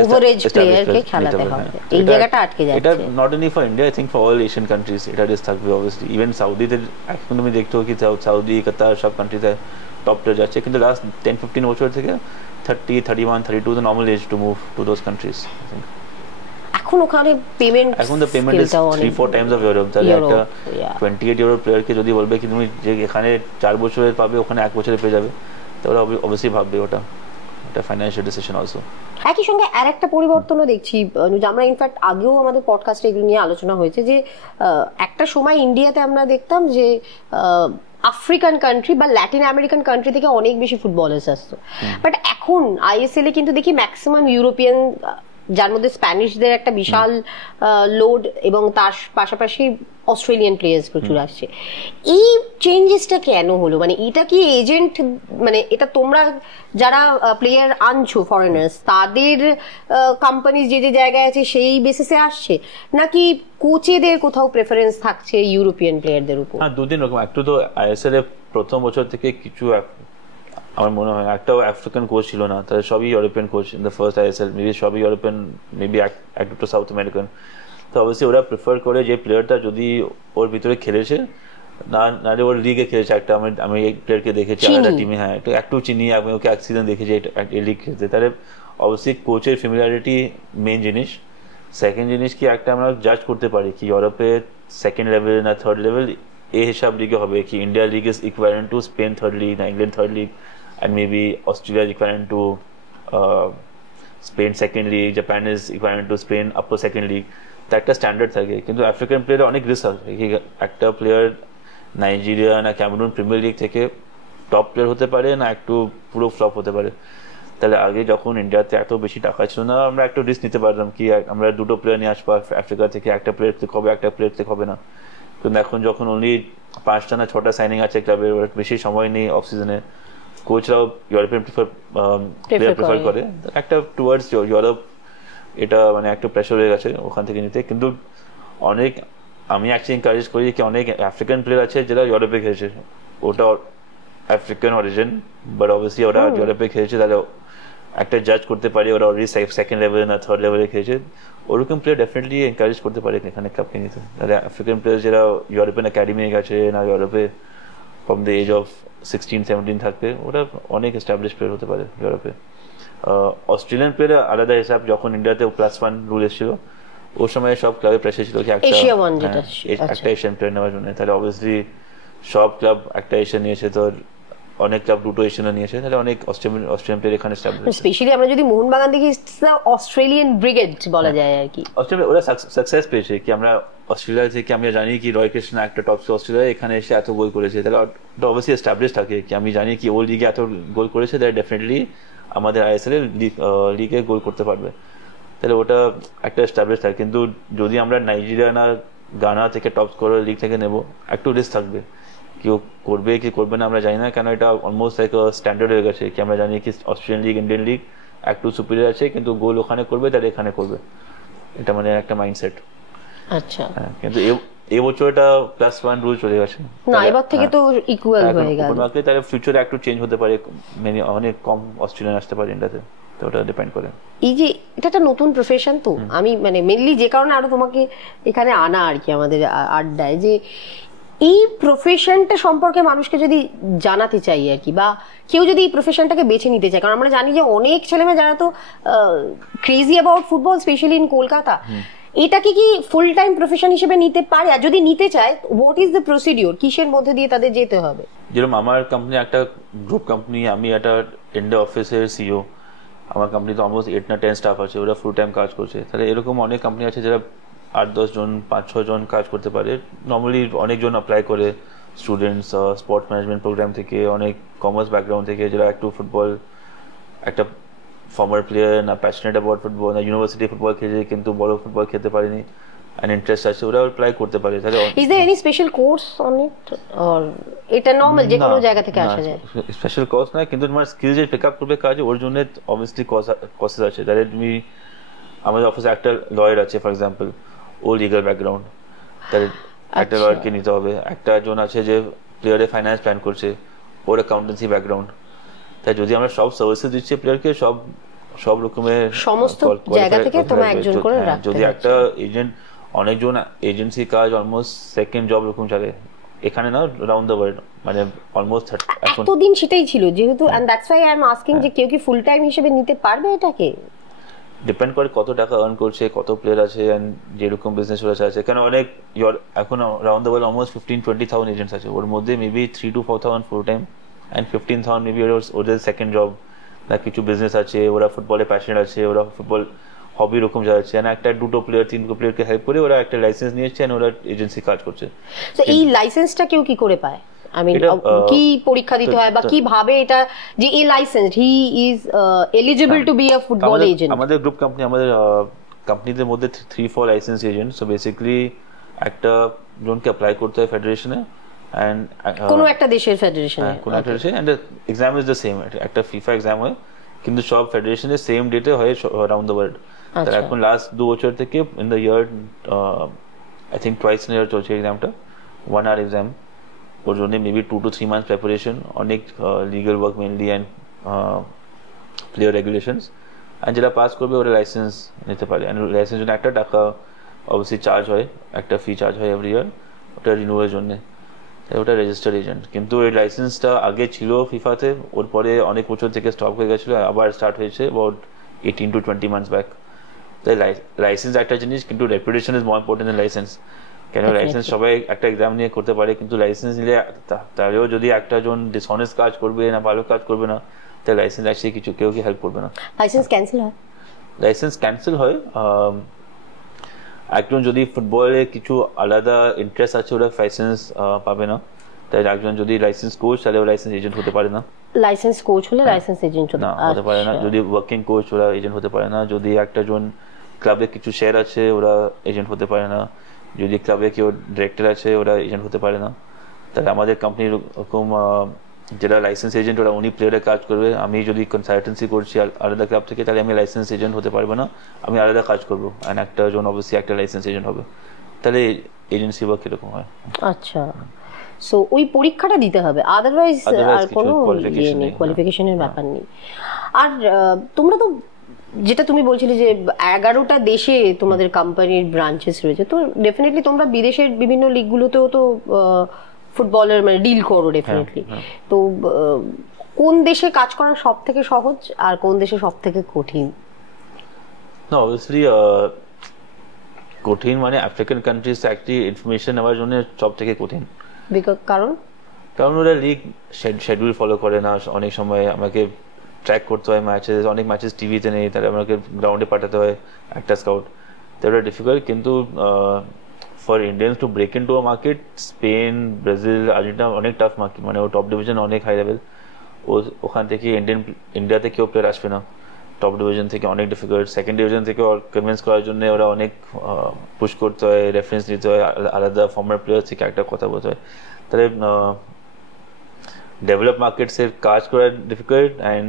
ওভারএজ প্লেয়ারকে খেলাতে হবে, এই জায়গাটা আটকে যাচ্ছে। এটা not only for India, I think for all Asian countries এটা রিস্ক থাকবে অবভিয়াসলি। ইভেন সাউদিতে এখন তুমি দেখতে কি সাউদি, কাতার সব কান্ট্রিতে টপ প্লেয়ার যাচ্ছে, কিন্তু লাস্ট 10-15 বছর থেকে 30, 31, 32 the normal age to move to those countries. এখন ওখানে পেমেন্ট, এখন the payment is 3-4 times of Europe. তাহলে একটা 28 ইউরো প্লেয়ারকে যদি বলবে কি তুমি যে এখানে 4 বছরের পাবে ওখানে 1 বছরে পেয়ে যাবে, তাহলে অবভিয়াসলি ভাববে ওটা ফাইন্যান্সিয়াল ডিসিশন অলসো। একই সঙ্গে আর একটা পরিবর্তনও দেখছি, আমরা ইনফ্যাক্ট আগেও আমাদের পডকাস্টে এগুলো নিয়ে আলোচনা হয়েছে, যে একটা সময় ইন্ডিয়াতে আমরা দেখতাম যে আফ্রিকান কান্ট্রি বা ল্যাটিন আমেরিকান কান্ট্রি থেকে অনেক বেশি ফুটবলার্স আসতো, বাট এখন আইএসএল এ কিন্তু দেখি ম্যাক্সিমাম ইউরোপিয়ান, যার মধ্যে স্প্যানিশদের একটা বিশাল লোড, এবং তার পাশাপাশি অস্ট্রেলিয়ান প্লেয়ার্স প্রচুর আসছে। এই চেঞ্জেসটা কেন হলো? মানে এটা কি এজেন্ট, মানে এটা তোমরা যারা প্লেয়ার আনছো ফরেনার্স, তাদের কোম্পানি যে যে জায়গায় আছে সেই বেসিসে আসছে, নাকি কোচেদের কোথাও প্রেফারেন্স থাকছে ইউরোপিয়ান প্লেয়ারদের উপর? হ্যাঁ, দুদিন রকম। একটু তো আইএসএল এর প্রথম বছর থেকে কিছু আমার মনে হয় একটাও আফ্রিকান কোচ ছিল না, তাহলে সবই European coach in the first ISL, maybe সবই ইউরোপিয়ান, মেবি একটা সাউথ আমেরিকান। তো অবশ্যই ওরা প্রেফার করে যে প্লেয়ারটা যদি ওর ভিতরে খেলেছে, না ওর লিগে খেলেছে, একটা আমি এই প্লেয়ারকে দেখেছি আলাদা টিমে, হ্যাঁ একটু চিনি, আমি ওকে এক সিজন দেখেছি এই লিগ খেলতে, তাহলে অবশ্যই কোচের ফ্যামিলিয়ারিটি মেইন জিনিস। সেকেন্ড জিনিস কি একটা আমরা জাজ করতে পারি কি ইউরোপে সেকেন্ড লেভেল না থার্ড লেভেল এই হিসাব লিগে হবে কি India league is equivalent to Spain third league, না England third league, and maybe Australia is equivalent to Spain second league, Japan is equivalent to Spain upper second league, একটা স্ট্যান্ডার্ড থাকে। কিন্তু আফ্রিকান প্লেয়ার অনেক রিস্ক আছে, একটা প্লেয়ার নাইজেরিয়া না ক্যামেরুন প্রিমিয়ার লিগ থেকে টপ প্লেয়ার হতে পারে, না একটু পুরো ফ্লপ হতে পারে। তাহলে আগে যখন ইন্ডিয়াতে এত বেশি টাকা ছিল না, আমরা একটু রিস্ক নিতে পারতাম কি আমরা 2টো প্লেয়ার নিয়ে আসবো আফ্রিকা থেকে, একটা প্লেয়ার থেকে হবে, একটা প্লেয়ার থেকে হবে না। কিন্তু এখন যখন অনলি 5টা না 6টা সাইনিং আছে ক্লাবের, বেশি সময় নেই অফ সিজনে, কোচরাও ইউরোপিয়ান প্রেফার করে একটা টুয়ার্ডস ইউরোপ, এটা মানে একটা প্রেশার হয়ে গেছে ওখান থেকে নিতে। কিন্তু অনেক আমি অ্যাকচুয়ালি এনকারেজ করি কি অনেক আফ্রিকান প্লেয়ার আছে যারা ইউরোপে খেলেছে, ওটা আফ্রিকান অরিজিন, বাট অবভিয়াসলি ওরা ইউরোপে খেলেছে, তাহলে একটা জাজ করতে পারে ওরা অলরেডি সেকেন্ড লেভেলে না থার্ড লেভেলে খেলেছে, ওরকম প্লেয়ার ডেফিনেটলি এনকারেজ করতে পারে এখানে ক্লাবকে নিতে। তাহলে আফ্রিকান প্লেয়ার যারা ইউরোপিয়ান একাডেমি গেছে না, ইউরোপে ফ্রম দ্য এজ অফ 16-17 থাকবে, ওরা অনেক এস্টাবলিশ প্লেয়ার হতে পারে ইউরোপে। অস্ট্রেলিয়ান প্লেয়ার আলাদা হিসাব, যখন ইন্ডিয়াতে +1 রুল এসেছিল ওই সময় সব ক্লাবে প্রেশার ছিল কি একটা এশিয়ান প্লেয়ার নেওয়ার জন্য, তাহলে অবভিয়াসলি সব ক্লাব একটা এশিয়ান নিয়েছে, তো অনেক ক্লাব দুটো এশিয়ান নিয়েছে, তাহলে অনেক অস্ট্রেলিয়ান প্লেয়ার এখানে স্পেশালি আমরা যদি মোহনবাগান দেখি অস্ট্রেলিয়ান ব্রিগেড বলা যায় আর কি। অস্ট্রেলিয়া ওরা সাকসেস পেয়েছে কি, আমরা অস্ট্রেলিয়া থেকে আমি জানি কি রয় কৃষ্ণ একটা টপ অস্ট্রেলিয়া এখানে এসে এত গোল করেছে, তাহলে ওটা অবভিয়াসলি এস্টাবলিশ থাকে কি আমি জানি কি ও লিগে এত গোল করেছে, তাহলে ডেফিনেটলি আমাদের আইএসএল এর লিগে গোল করতে পারবে, তাহলে ওটা একটা এস্টাবলিশ থাকে। কিন্তু যদি আমরা নাইজেরিয়া না গানা থেকে টপ স্কোরার লিগ থেকে নেব, একটু রিস্ক থাকবে, কেউ করবে কি করবে না আমরা জানি না, কেন এটা অলমোস্ট লাইক স্ট্যান্ডার্ড হয়ে গেছে কি আমরা জানি কি অস্ট্রেলিয়ান লিগ ইন্ডিয়ান লিগ একটু সুপিরিয়র আছে, কিন্তু গোল ওখানে করবে তাহলে এখানে করবে, এটা মানে একটা মাইন্ডসেট। আচ্ছা, কিন্তু এই বছর এটা +1 রুল চলে গেছে না, এবার থেকে তো ইকুয়াল হয়ে গেল, তাহলে ফিউচারে একটু চেঞ্জ হতে পারে, মানে অনেক কম অস্ট্রেলিয়ান আসতে পারে ইন্ডিয়াতে, তো ওটা ডিপেন্ড করে। এই যে এটা একটা নতুন প্রফেশন, তো আমি মানে মেনলি যে কারণে আরো তোমাকে এখানে আনা আর কি আমাদের আড্ডায়, যে এই প্রফেশনটা সম্পর্কে মানুষকে যদি জানাতে চাই আর কি, বা কেউ যদি এই প্রফেশনটাকে বেছে নিতে চায়, কারণ আমরা জানি যে অনেক ছেলেমেয়ে যারা তো crazy about football, specially in Kolkata, এটাকে কি ফুল টাইম প্রফেশন হিসেবে নিতে পারে? আর যদি নিতে চায়, হোয়াট ইজ দ্য প্রসিডিওর, কিসের মধ্যে দিয়ে তাদের যেতে হবে? যেরকম আমার কোম্পানি একটা গ্রুপ কোম্পানি, আমি একটা ইন্ডিয়া অফিসের সিইও, আমার কোম্পানিতে অলমোস্ট 8 না 10 স্টাফ আছে, ওরা ফুল টাইম কাজ করছে। তাহলে এরকম অনেক কোম্পানি আছে যারা 8-10 জন 5-6 জন কাজ করতে পারে। নর্মালি অনেকজন অ্যাপ্লাই করে, স্টুডেন্টস, স্পোর্টস ম্যানেজমেন্ট প্রোগ্রাম থেকে, অনেক কমার্স ব্যাকগ্রাউন্ড থেকে, যারা একটু ফুটবল একটা ফর্মার প্লেয়ার না, প্যাশনেট অ্যাবাউট ফুটবল না, ইউনিভার্সিটি ফুটবল খেলে কিন্তু বড় ফুটবল খেলতে পারেনি, and interest আছে, ওরা অ্যাপ্লাই করতে পারে। তাহলে is there any special course on it, or এটা নরমাল যে কোনো জায়গা থেকে আসা যায়? স্পেশাল কোর্স না, কিন্তু তোমার স্কিলস যে পিক আপ করবে কাজ, ওর জন্য অবভিয়াসলি কোর্সেস আছে। তাহলে তুমি আমাদের অফিসে একটা লয়ার আছে ফর এক্সাম্পল, ও লিগ্যাল ব্যাকগ্রাউন্ড, তাহলে একটা লয়ারকে নিতে হবে। একটা জন আছে যে প্লেয়ারের ফাইন্যান্স প্ল্যান করছে, ওর অ্যাকাউন্টেন্সি ব্যাকগ্রাউন্ড। তাই যদি আমরা সব সার্ভিসেস দিচ্ছি প্লেয়ারকে, সব রকমের সমস্ত জায়গা থেকে তোমার একজন করে রাখতে হবে। যদি একটা এজেন্ট, অনেকজন এজেন্সি কাজ অলমোস্ট সেকেন্ড জব রকম চলে এখানে না, রাউন্ড দ্য ওয়ার্ল্ড, মানে অলমোস্ট এতদিন সেটাই ছিল যেহেতু, and that's why I am asking যে কেউ কি ফুল টাইম হিসেবে নিতে পারবে এটাকে? ডিপেন্ড করে কত টাকা আর্ন করছে, কত প্লেয়ার আছে, এন্ড যেরকম বিজনেস ওরা আছে। কারণ অনেক এখন round the world almost 15-20,000 agents আছে, ওর মধ্যে maybe 3 to 4,000 full time, and 15,000 maybe ওদের সেকেন্ড জব, না কিছু বিজনেস আছে, ওরা ফুটবলে প্যাশনেট আছে, ওরা ফুটবল হবি রকম যাচ্ছে, না একটা 2 প্লেয়ার 3 প্লেয়ারকে হেল্প করে ওরা একটা লাইসেন্স নিয়েছে, আর ওরা এজেন্সি কাজ করছে। তো এই লাইসেন্সটা কেউ কি করে পায়? আই মিন কি পরীক্ষা দিতে হয়, বা কিভাবে এটা যে এই licence he is eligible to be a football agent? আমাদের গ্রুপ কোম্পানি, আমাদের কোম্পানিদের মধ্যে 3-4 লাইসেন্স এজেন্ট। সো বেসিক্যালি একটা জনকে অ্যাপ্লাই করতে হয় ফেডারেশনে, এন্ড কোন একটা দেশের ফেডারেশনে, কোন একটা দেশে, and exam is the same, একটা ফিফা এক্সাম হয়, কিন্তু সব ফেডারেশনে সেম ডেটে হয় অ্যারাউন্ড দ্য ওয়ার্ল্ড। তার এখন লাস্ট 2 বছর থেকে in the year I think twice in year চলছে এক্সামটা, 1 hour এক্সাম। ওর জন্য মেবি 2 to 3 months প্রিপারেশন, অনেক legal work mainly, and player regulations, and যারা পাস করবে ওরা লাইসেন্স নিতে পারে। অ্যান্ড লাইসেন্স জন্য একটা টাকা অবশ্যই চার্জ হয়, একটা ফি চার্জ হয় এভরি ইয়ার ওটা রিনিউয়ালের জন্য, ওটা রেজিস্টার্ড এজেন্ট। কিন্তু এই লাইসেন্সটা আগে ছিল ফিফাতে, ওর পরে অনেক বছর থেকে স্টপ হয়ে গেছিলো, আবার স্টার্ট হয়েছে অ্যাবাউট 18 to 20 months ব্যাক। তাই লাইসেন্স একটা জিনিস, কিন্তু reputation is more important than licence. কেন লাইসেন্স সবাই একটা এক্সাম নিয়ে করতে পারে, কিন্তু লাইসেন্স নিলে তাহলেও যদি একটা জন ডিসঅনেস্ট কাজ করবে না, ভালো কাজ করবে না, তাই লাইসেন্স আসছে কিছু কেউ কি হেল্প করবে না। লাইসেন্স ক্যান্সেল হয়, লাইসেন্স ক্যান্সেল হয় একজন যদি ফুটবলে কিছু আলাদা ইন্টারেস্ট আছে, ওরা লাইসেন্স পাবে না। তাই একজন যদি লাইসেন্স কোচ, তাহলে লাইসেন্স এজেন্ট হতে পারে না। লাইসেন্স কোচ হলে লাইসেন্স এজেন্ট হতে পারে না। যদি ওয়ার্কিং কোচ, ওরা এজেন্ট হতে পারে না। যদি একটা জন ক্লাবে কিছু শেয়ার আছে, ওরা এজেন্ট হতে পারে না। যদি ক্লাবে কেউ ডিরেক্টর আছে, ওরা এজেন্ট হতে পারে না। তাহলে আমাদের কোম্পানির এরকম যারা লাইসেন্স এজেন্ট ওরা উনি প্লেয়ারে কাজ করবে, আমি যদি কনসালটেন্সি করছি আলাদা ক্লাব থেকে তাহলে আমি লাইসেন্স এজেন্ট হতে পারবো না, আমি আলাদা কাজ করবো, অ্যান্ড একটা জন অবশ্যই একটা লাইসেন্স এজেন্ট হবে, তাহলে এজেন্সি ওয়ার্ক কিরকম হয়। আচ্ছা, সো ওই পরীক্ষাটা দিতে হবে, আদারওয়াইজ আর কোনো কোয়ালিফিকেশনের ব্যাপার নেই। আর তোমরা তো যেটা তুমি বলছিলে যে 11টা দেশে তোমাদের কোম্পানির ব্রাঞ্চেস রয়েছে, তো ডেফিনেটলি তোমরা বিদেশের বিভিন্ন লিগগুলোতেও তো ফুটবলের মানে ডিল করো ডেফিনেটলি। তো কোন দেশে কাজ করা সব থেকে সহজ আর কোন দেশে সব থেকে কঠিন? না অবভিয়াসলি কঠিন মানে আফ্রিকান কান্ট্রিজ অ্যাকচুয়ালি ইনফরমেশন নেওয়ার জন্য সব থেকে কঠিন। কারণ ওরা লিগ শিডিউল ফলো করে না, অনেক সময় আমাকে ট্র্যাক করতে হয় ম্যাচেস, অনেক ম্যাচেস টিভিতে নেই, তাহলে আমাকে গ্রাউন্ডে পাঠাতে হয় একটা স্কাউট, তাহলে ডিফিকাল্ট। কিন্তু for Indians to break in to a market, Spain, Brazil, Argentina অনেক টাফ মার্কেট, মানে ও টপ ডিভিশন অনেক হাই লেভেল, ওখান থেকে ইন্ডিয়াতে কেউ প্লেয়ার আসবে না, টপ ডিভিশন থেকে অনেক ডিফিকাল্ট। সেকেন্ড ডিভিশন থেকে কনভিন্স করার জন্য ওরা অনেক পুশ করতে হয়, রেফারেন্স নিতে হয়, আলাদা ফর্মার প্লেয়ার থেকে একটা কথা বলতে হয়, তাহলে ডেভেলপ মার্কেটসের কাজ করা difficult, and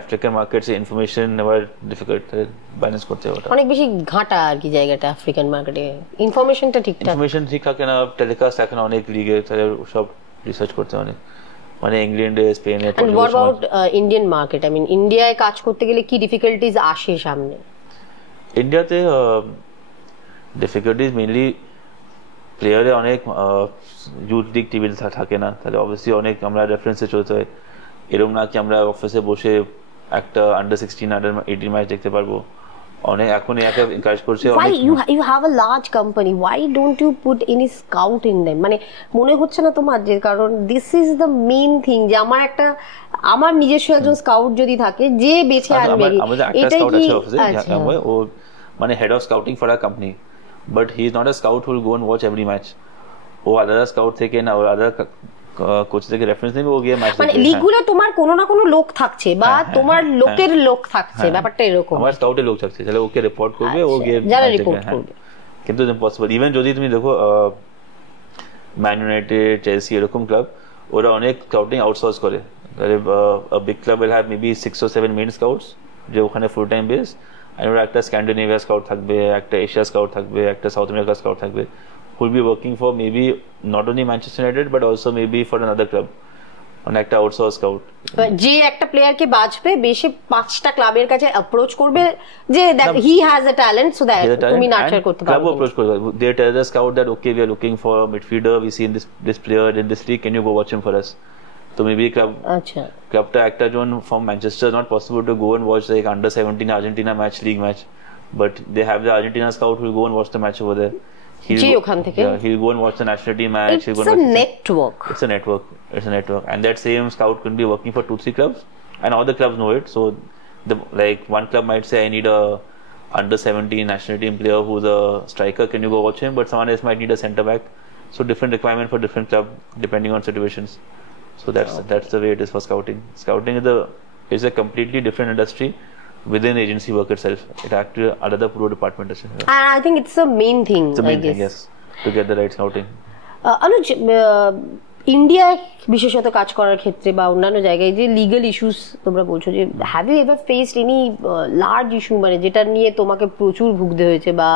African markets information নেওয়ার ডিফিকাল্ট, তাহলে ব্যালেন্স করতে হবে। অনেক বেশি ঘাটা আর কি জায়গাটা আফ্রিকান মার্কেটে, ইনফরমেশনটা ইনফরমেশন ঠিক থাকে না, টেলিকাস্ট এখন অনেক লিগে, তাহলে সব রিসার্চ করতে অনেক, মানে ইংল্যান্ডে, স্পেনে। And what about Indian market? I mean ইন্ডিয়ায় কাজ করতে গেলে কি ডিফিকাল্টিজ আসে সামনে? ইন্ডিয়াতে ডিফিকাল্টিজ মেইনলি প্লেয়ারে অনেক ইউথ লিগ টিভি থাকে না, তাহলে অবভিয়াসলি অনেক আমরা রেফারেন্সে চলতে হয়, এরকম না কি আমরা অফিসে বসে একটা আন্ডার 16 আন্ডার 18 ম্যাচ দেখতে পারবো, অনেক এখন একা কাজ করছে। Why you have a large company, why don't you put any scout in them? মানে মনে হচ্ছে না তোমার যে, কারণ this is the main thing, যে আমার নিজস্ব একজন স্কাউট যদি থাকে যে বেছে আনবে, এটা কি ও মানে head of scouting for a company, but he is not a scout who will go and watch every match, ও আলাদা স্কাউট থেকে না, ও আলাদা কোচ থেকে রেফারেন্স নেবে, ও গিয়ে ম্যাচ মানে লিগুলো তোমার কোনো না কোনো লোক থাকছে বা তোমার লোকের লোক থাকছে, ব্যাপারটা এরকম। আমার স্কাউটের লোক থাকছে, তাহলে ওকে রিপোর্ট করবে, ও গিয়ে যারা রিপোর্ট করবে। কিন্তু ইম্পসিবল, ইভেন যদি তুমি দেখো ম্যান ইউনাইটেড, চেলসি এরকম ক্লাব, ওরা অনেক স্কাউটিং আউটসোর্স করে, তাহলে big club will have maybe 6 or 7 main scouts যে ওখানে ফুল টাইম বেস, আর ওরা একটা স্ক্যান্ডিনেভিয়া স্কাউট থাকবে, একটা এশিয়া স্কাউট থাকবে, একটা সাউথ আমেরিকা স্কাউট থাকবে, who will be working for maybe not only Manchester United but also maybe for another club on একটা আউটসোর্স স্কাউট, যে একটা প্লেয়ারকে বাছবে, বেশি 5টা ক্লাবের কাছে অ্যাপ্রোচ করবে যে that he has a talent, so that তুমি নার্চার করতে পারবে। ক্লাব অ্যাপ্রোচ করবে, they tell the scout that okay we are looking for a midfielder, we see in this player in this league, can you go watch him for us? So maybe ক্লাবটা একটা জন from Manchester, not possible to go and watch like under 17 Argentina match, league match, but they have the Argentina scout who will go and watch the match over there. He'll go and watch the national team match. It's a network. It's a network, and that same scout could be working for 2-3 clubs, and all the clubs know it. So, like one club might say, I need a under 17 national team player who's a striker. Can you go watch him? But someone else might need a centre back. So different requirement for different club depending on situations. So that's the way it is for scouting. Scouting is a completely different industry within agency work itself. It actually another pro department is. And I think it's the main thing. It's the main thing, yes, to get the right scouting. Anuj, ইন্ডিয়ায় বিশেষত কাজ করার ক্ষেত্রে বা অন্যান্য জায়গায় যে লিগ্যাল ইস্যুস তোমরা বলছো, যে have you ever faced any large issue, মানে যেটা নিয়ে তোমাকে প্রচুর ভুগতে হয়েছে বা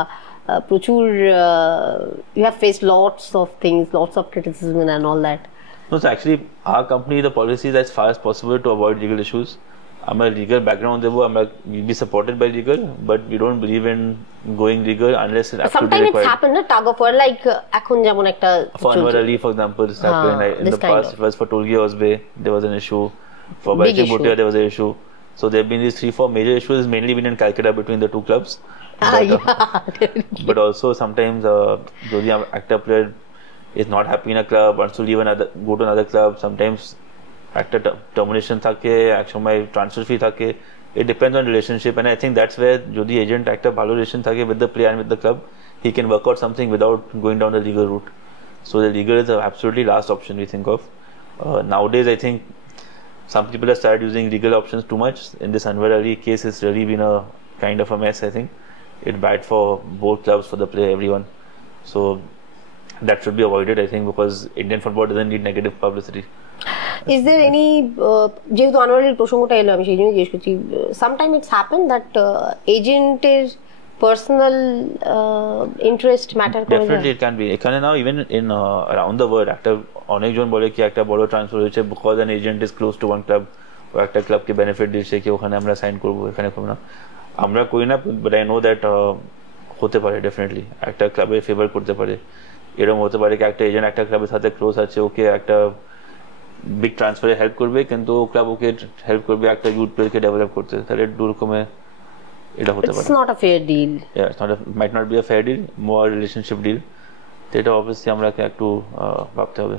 প্রচুর you have faced lots of things, lots of criticism and all that? No, so actually our company, the policy is as far as possible to avoid legal issues. I'm a legal background দেবো, we'll be supported by legal, but we don't believe in going legal unless it's absolutely sometimes required. It's happened, tug of war, like এখন যেমন একটা for Anwar Ali, for example, this happened in the past. It was for Tolgi Osbe, there was an issue. For Baichik Bhutia, there was an issue. So there have been these 3-4 major issues, mainly been in Calcutta between the two clubs. But also sometimes যদি একটা player is not happy in a club, wants to leave go to another club, sometimes একটা termination থাকে, এক সময় transfer fee থাকে, it depends on relationship, and I think that's where যদি agent একটা ভালো relation থাকে with the player and with the club, he can work out something without going down the legal route. So the legal is the absolutely last option we think of. Nowadays I think some people have started using legal options too much. In this Anwar Ali case, it's really been a kind of a mess. I think it's bad for both clubs, for the player, everyone. So that should be avoided, I think, because Indian football doesn't need negative publicity. Is there any যেহেতু আনোয়ারের প্রসঙ্গটা এলো আমি সেই জন্য জিজ্ঞেস করছি, সামটাইম ইটস হ্যাপেন দ্যাট এজেন্টের পার্সোনাল ইন্টারেস্ট ম্যাটার করে? Definitely it can be. এখানে now even in around the world একটা অনেকজন বলে কি একটা বড় ট্রান্সফার হয়েছে because an agent is close to one club, ও একটা ক্লাবকে বেনিফিট দিচ্ছে কি ওখানে আমরা সাইন করবো, এখানে করবো না, আমরা করি না, বাট আই নো দ্যাট হতে পারে, ডেফিনেটলি একটা ক্লাবে ফেভার করতে পারে। এরকম হতে পারে কি একটা এজেন্ট একটা ক্লাবের সাথে ক্লোজ আছে, ওকে একটা বিগ ট্রান্সফারে হেল্প করবে, কিন্তু ক্লাব ওকে হেল্প করবে একটা ইউথ প্লেয়ারকে ডেভেলপ করতে, তাহলে দুরকমে এটা হতে পারে। It's not a fair deal. Yeah, it's not might not be a fair deal, more relationship deal. এটা অবশ্যই আমরা একটু ভাবতে হবে।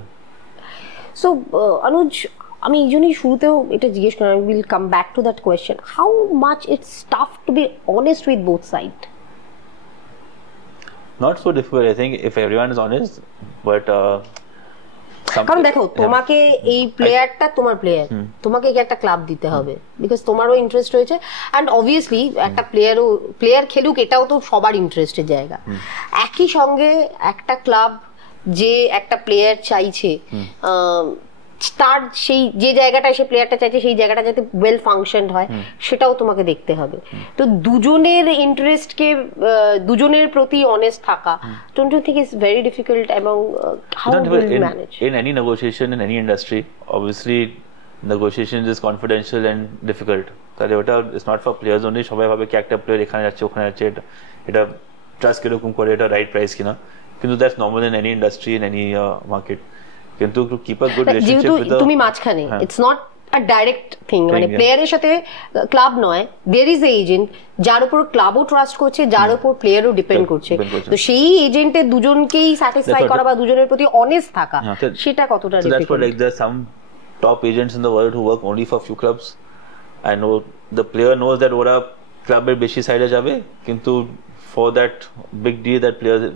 সো অনুজ, আমি এই জন্যই শুরুতেও এটা জিজ্ঞেস করলাম, I will come back to that question. How much it's tough to be honest with both sides? Not so difficult, I think, if everyone is honest, but কারণ দেখো তোমাকে এই প্লেয়ারটা তোমার প্লেয়ার, তোমাকে কি একটা ক্লাব দিতে হবে বিকজ তোমারও ইন্টারেস্ট রয়েছে, অ্যান্ড অবভিয়াসলি একটা প্লেয়ার খেলুক এটাও তো সবার ইন্টারেস্টের জায়গা। একই সঙ্গে একটা ক্লাব যে একটা প্লেয়ার চাইছে তার সেই যে জায়গাটা সে প্লেয়ারটা চাইছে সেই জায়গাটা যাতে ওয়েল ফাংশন হয় সেটাও তোমাকে দেখতে হবে। তো দুজনের ইন্টারেস্টকে দুজনের প্রতি অনেস্ট থাকা, don't you think it's very difficult? এবং how will you manage? In any negotiation in any industry, obviously negotiation is confidential and difficult. তাহলে ওটা it's not for players only, সবাই ভাবে কি একটা প্লেয়ার এখানে যাচ্ছে ওখানে যাচ্ছে, এটা ট্রাস্ট কিরকম করে, এটা রাইট প্রাইস কিনা, কিন্তু that's normal in any industry in any market. কিন্তু to keep a good relationship with তুমি মাঝখানে, it's not a direct thing, মানে প্লেয়ারের সাথে ক্লাব নয়, দেয়ার ইজ এ এজেন্ট যার উপর ক্লাবও ট্রাস্ট করছে, যার উপর প্লেয়ারও ডিপেন্ড করছে, তো সেই এজেন্টের দুজনকেই স্যাটিসফাই করা বা দুজনের প্রতি অনেস্ট থাকা, সেটা কতটা difficult? Like there are some top agents in the world who work only for few clubs. I know the player knows that ওরা ক্লাবের বেশি সাইডে যাবে, কিন্তু for that big deal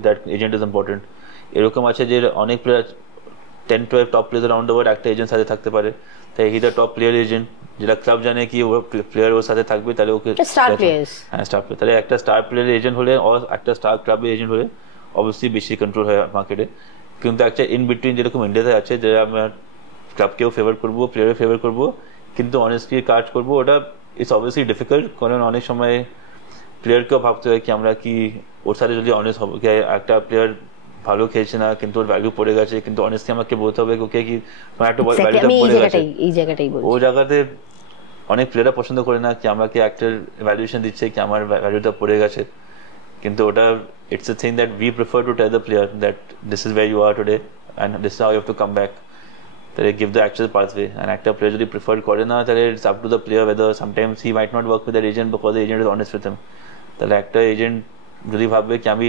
that agent is important. এরকম আছে যে অনেক player 10-12 top player around the world একটা এজেন্ট সাথে থাকতে পারে, তাই he the top player agent, যেটা ক্লাব জানে কি ও প্লেয়ার ওর সাথে থাকবে, তাহলে ওকে স্টার প্লেয়ার্স, হ্যাঁ স্টার প্লেয়ার, তাহলে একটা স্টার প্লেয়ার এজেন্ট হলে আর একটা স্টার ক্লাবের এজেন্ট হলে অবশ্যই বেশি কন্ট্রোল হয় মার্কেটে। কিন্তু একটা ইন বিটুইন যেরকম ইন্ডিয়াতে আছে, যে আমরা ক্লাবকেও ফেভার করবো প্লেয়ারও ফেভার করবো কিন্তু অনেস্টলি কাজ করবো, ওটা ইটস অবভিয়াসলি ডিফিকাল্ট, কারণ অনেক সময় প্লেয়ারকেও ভাবতে হয় কি আমরা কি ওর সাথে যদি অনেস্ট হবো, কি একটা প্লেয়ার ভালো খেলছে না কিন্তু ওর ভ্যালু পড়ে গেছে, কিন্তু অনেস্টলি আমাকে বলতে হবে ওকে কি একটা ভ্যালুটা পড়ে গেছে, ও জায়গাতে অনেক প্লেয়াররা পছন্দ করে না কি আমাকে একটা ভ্যালুয়েশন দিচ্ছে কি আমার ভ্যালুটা পড়ে গেছে, কিন্তু ওটা it's a thing that we prefer to tell the player that this is where you are today and this is how you have to come back, তাহলে give the actual pathway. And একটা প্লেয়ার যদি প্রিফার করে না, তাহলে it's up to the player whether sometimes he might not work with that agent because the agent is honest with him. তাহলে একটা এজেন্ট যদি ভাববে কি আমি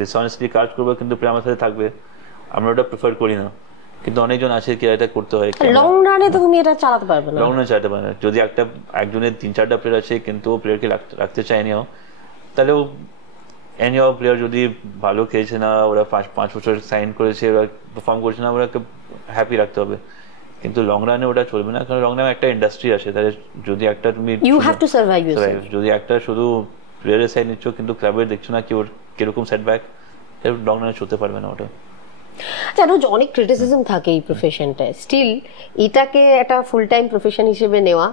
ডিসঅনেস্টলি কাজ করবো কিন্তু প্লেয়ার আমার সাথে থাকবে, আমরা ওটা প্রিফার করি না, কিন্তু অনেকজন আছে কি এটা করতে হয়, লং রানে তো তুমি এটা চালাতে পারবে না, লং রানে চালাতে পারবে না। যদি একজনের 3-4টা প্লেয়ার আছে কিন্তু প্লেয়ারকে রাখতে চায় নিও, তাহলে ও এনিও প্লেয়ার যদি ভালো খেলছে না, ওরা 5 বছর সাইন করেছে, ওরা পারফর্ম করছে না, ওরাকে হ্যাপি রাখতে হবে, কিন্তু লং রানে ওটা চলবে না, কারণ লং রানে একটা ইন্ডাস্ট্রি আছে, তাহলে যদি একটা তুমি যদি একটা শুধু প্লেয়ারের সাইড নিচ্ছ কিন্তু ক্লাবের দেখছো না কি ওর কিরকম সেটব্যাক, লং রানে চলতে পারবে না ওটা। জানো অনেক ক্রিটিসিজম থাকে এই প্রফেশনটায়, স্টিল এটাকে একটা ফুল টাইম প্রফেশন হিসেবে নেওয়া,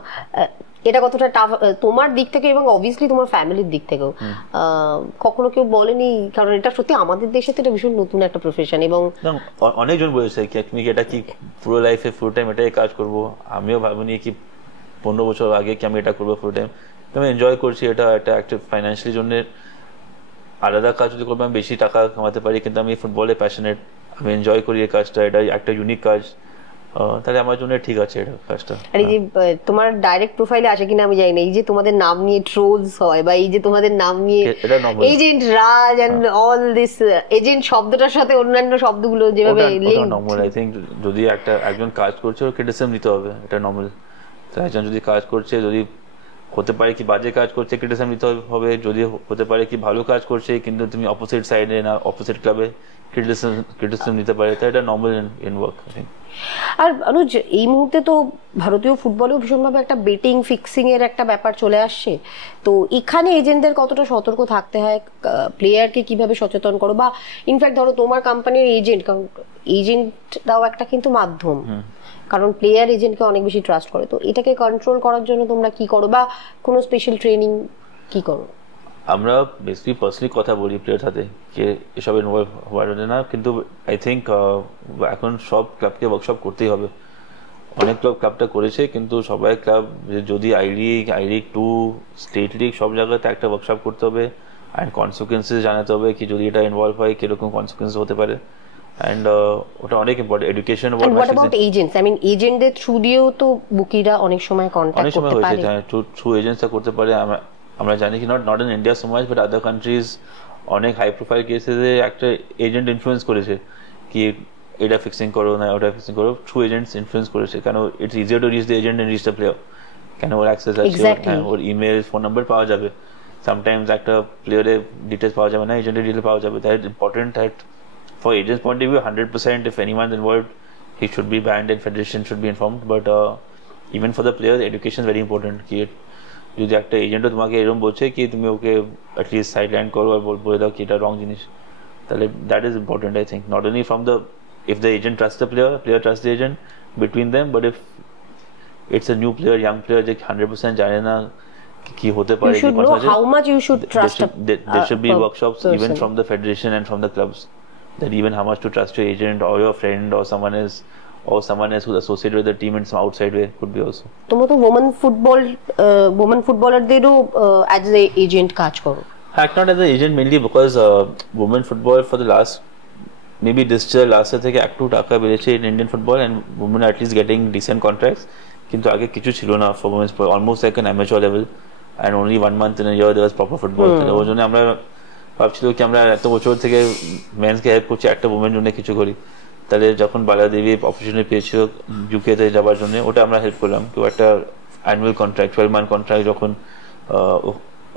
এটা কতটা টাফ তোমার দিক থেকে এবং অবভিয়াসলি তোমার ফ্যামিলির দিক থেকেও? কখনো কেউ বলেনি, কারণ এটা সত্যি আমাদের দেশে তো এটা ভীষণ নতুন একটা প্রফেশন, এবং অনেকজন বলেছে কি তুমি এটা কি পুরো লাইফে ফুল টাইম এটাই কাজ করবো, আমিও ভাবিনি কি 15 বছর আগে কি আমি এটা করবো ফুল টাইম, আমি এনজয় করছি, এটা একটা ফাইন্যান্সিয়ালি জন্য আলাদা কাজ যদি করবো আমি বেশি টাকা কামাতে পারি, কিন্তু আমি ফুটবলে প্যাশনেট, আমি এনজয় করি এই কাজটা, এটা একটা ইউনিক কাজ, তাহলে আমার জন্য ঠিক আছে এটা কাজটা। আর এই যে তোমার ডাইরেক্ট প্রোফাইলে আসে কিনা আমি জানি না, এই যে তোমাদের নাম নিয়ে ট্রোলস হয় বা এই যে তোমাদের নাম নিয়ে agent raj and all this, agent শব্দটার সাথে অন্যান্য শব্দগুলো যেভাবে লিংক, নরমাল আই থিংক যদি একজন কাজ করছে ওর ক্রিটিসিজম নিতে হবে, এটা নরমাল। একজন যদি কাজ করছে, যদি হতে পারে কি বাজে কাজ করছে ক্রিটিসিজম নিতে হবে, যদি হতে পারে কি ভালো কাজ করছে কিন্তু তুমি অপোজিট সাইডে না অপোজিট ক্লাবে ক্রিটিসিজম নিতে পারে, তাই এটা normal in work I think. আর অনুজ, এই মুহূর্তে তো ভারতীয় ফুটবলেও ভীষণভাবে একটা বেটিং ফিক্সিং এর একটা ব্যাপার চলে আসছে, তো এখানে এজেন্টদের কতটা সতর্ক থাকতে হয়, প্লেয়ারকে কিভাবে সচেতন করো, বা ইনফ্যাক্ট ধরো তোমার কোম্পানির এজেন্ট, কারণ এজেন্টরাও একটা কিন্তু মাধ্যম, কারণ প্লেয়ার এজেন্টকে অনেক বেশি ট্রাস্ট করে, তো এটাকে কন্ট্রোল করার জন্য তোমরা কি করো বা কোনো স্পেশাল ট্রেনিং কি করো? আমরা বেসিক্যালি পার্সোনালি কথা বলি প্লেয়ার সাথে যে এসব ইনভলভ হওয়ার জন্য না, কিন্তু আই থিঙ্ক এখন সব ক্লাবকে ওয়ার্কশপ করতেই হবে। অনেক ক্লাবটা করেছে, কিন্তু সবাই ক্লাব যদি আই লিগ 2 স্টেট লিগ সব জায়গাতে একটা ওয়ার্কশপ করতে হবে, অ্যান্ড কনসিকুয়েন্সেস জানাতে হবে কি যদি এটা ইনভলভ হয় কিরকম কনসিকুয়েন্স হতে পারে, অ্যান্ড ওটা অনেক important. Education about agents, I mean এজেন্টদের থ্রু দিয়েও তো বুকিরা অনেক সময় কন্টাক্ট করতে পারে, থ্রু এজেন্টসরা করতে পারে। আমরা জানি কি not in India so much, but other countries অনেক হাই প্রোফাইল কেসেসে একটা এজেন্ট ইনফ্লুয়েন্স করেছে কি এটা ফিক্সিং করো না ওটা ফিক্সিং করো, থ্রু এজেন্টস ইনফ্লুয়েন্স করেছে, কেন it's easier to reach the agent and reach the player, কেন ওর অ্যাক্সেস আছে, ওর ইমেল ফোন নাম্বার পাওয়া যাবে, সামটাইমস একটা প্লেয়ারের ডিটেলস পাওয়া যাবে না, এজেন্টের ডিটেল পাওয়া যাবে। That important that for agents point of view 100% if anyone's involved he should be banned and federation should be informed, but even for the player education is very important ki যদি একটা এজেন্টও তোমাকে এরকম বলছে কি তুমি ওকে অ্যাটলিস্ট সাইডলাইন করো আর বলে দাও কি এটা রং জিনিস, তাহলে that is important I think, not only from the if the agent trusts the player trusts the agent between them, but if it's a new player young player যে 100% জানে না কি হতে পারে, you should know how much you should trust there should be workshops even from the federation and from the clubs, that even how much to trust your agent or your friend or someone else who's associated with the team in some outside way could be also. তোমরা তো women ফুটবলারদেরও as a agent কাজ করো? Not as an agent mainly because women football for the last maybe this year last year থেকে একটু টাকা বেড়েছে in Indian football and women are at least getting decent contracts, কিন্তু আগে কিছু ছিল না for women's football, almost like an amateur level, and only 1 month in a year there was proper football. ওই জন্য আমরা ভাবছিল কি আমরা এত বছর থেকে মেন্সকে হেল্প করছি, একটা ওমেন জন্য কিছু করি, তাহলে যখন বালাদেবী অপরচুনিটি পেয়েছিল ইউকেতে যাওয়ার জন্য ওটা আমরা হেল্প করলাম। কেউ একটা অ্যানুয়াল কন্ট্রাক্ট 12 মান্থ কন্ট্রাক্ট, যখন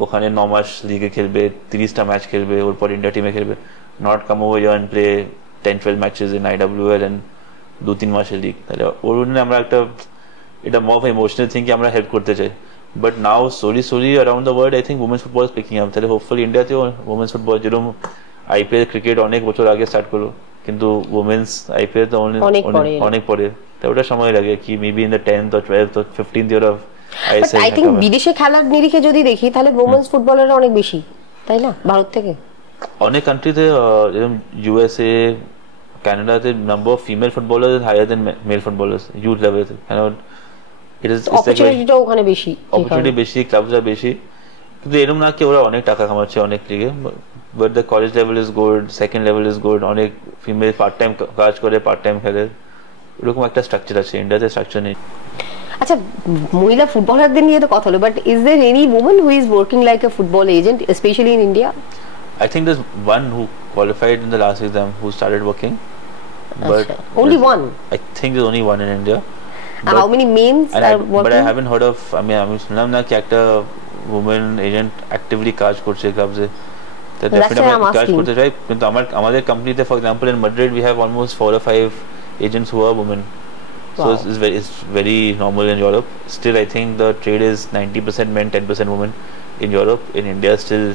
ওখানে 9 মাস লিগে খেলবে, 30টা ম্যাচ খেলবে, ওর পর ইন্ডিয়া টিমে খেলবে, not come over year and play 10-12 matches in IWL and 2-3 মাসের লিগ, তাহলে ওর জন্য আমরা একটা এটা মোর ইমোশনাল থিং কি আমরা হেল্প করতে চাই। But now slowly around the world I think women's football is picking up, তাহলে hopefully India তেও women's football যেরকম IPL ক্রিকেট অনেক বছর আগে স্টার্ট করলো, কিন্তু women's IPL তো অনেক পরে, তাই ওটা সময় লাগে কি maybe in the 10th or 12th or 15th year of ISL। I think বিদেশে খেলার নিরিখে যদি দেখি তাহলে women's ফুটবলাররা অনেক বেশি, তাই না ভারত থেকে? অনেক কান্ট্রিতে যেরকম USA কানাডাতে number of female footballer is higher than male footballers youth লেভেলে, অপরচুনিটিটা ওখানে বেশি, অপরচুনিটি বেশি, ক্লাবসরা বেশি, কিন্তু এরকম না কি ওরা অনেক টাকা কামাচ্ছে অনেক লিগে, but the college level is good, second level is good, অনেক ফিমেল পার্ট টাইম কাজ করে, পার্ট টাইম খেলে, এরকম একটা স্ট্রাকচার আছে, ইন্ডিয়াতে স্ট্রাকচার নেই। আচ্ছা, মহিলা ফুটবলারদের নিয়ে তো কথা হলো, but is there any woman who is working like a football agent specially in India? I think there's one who qualified in the last exam who started working, but only one? I think there's only one in India. But, how many men are working? But I haven't heard of, আমি শুনলাম না কি একটা women agent actively কাজ করছে ক্লাবসে, তো ডেফিনেটলি কাজ করতে চাই, কিন্তু আমাদের কোম্পানিতে for example in Madrid we have almost 4 or 5 agents who are women. So it's very normal in Europe. Still I think the trade is 90% men, 10% women in Europe. In India still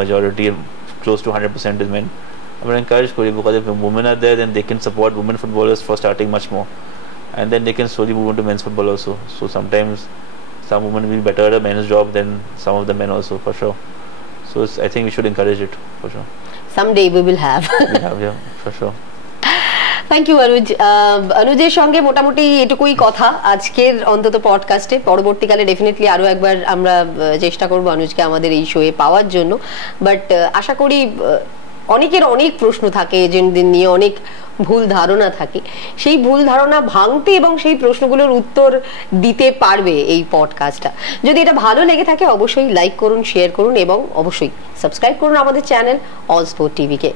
majority close to 100% is men. I mean encourage kori because if women are there then they can support women footballers for starting much more, and then they can slowly move into men's football also. So sometimes some women will be better at a men's job than some of the men also, for sure. So I think we should encourage it, for sure. Someday we will have. Yeah, for sure. Thank you Anuj. অনুজের সঙ্গে মোটামুটি এটুকুই কথা আজকের অন্তত পডকাস্টে, পরবর্তীকালে ডেফিনেটলি আরো একবার আমরা চেষ্টা করব অনুজকে আমাদের এই শোয়ে পাওয়ার জন্য, বাট আশা করি অনেকের অনেক প্রশ্ন থাকে এজেন্টদের নিয়ে, অনেক ভুল ধারণা থাকে, সেই ভুল ধারণা ভাঙতে এবং সেই প্রশ্নগুলোর উত্তর দিতে পারবে এই পডকাস্টটা। যদি এটা ভালো লেগে থাকে অবশ্যই লাইক করুন, শেয়ার করুন এবং অবশ্যই সাবস্ক্রাইব করুন আমাদের চ্যানেল অলস্পোর্ট টিভিকে।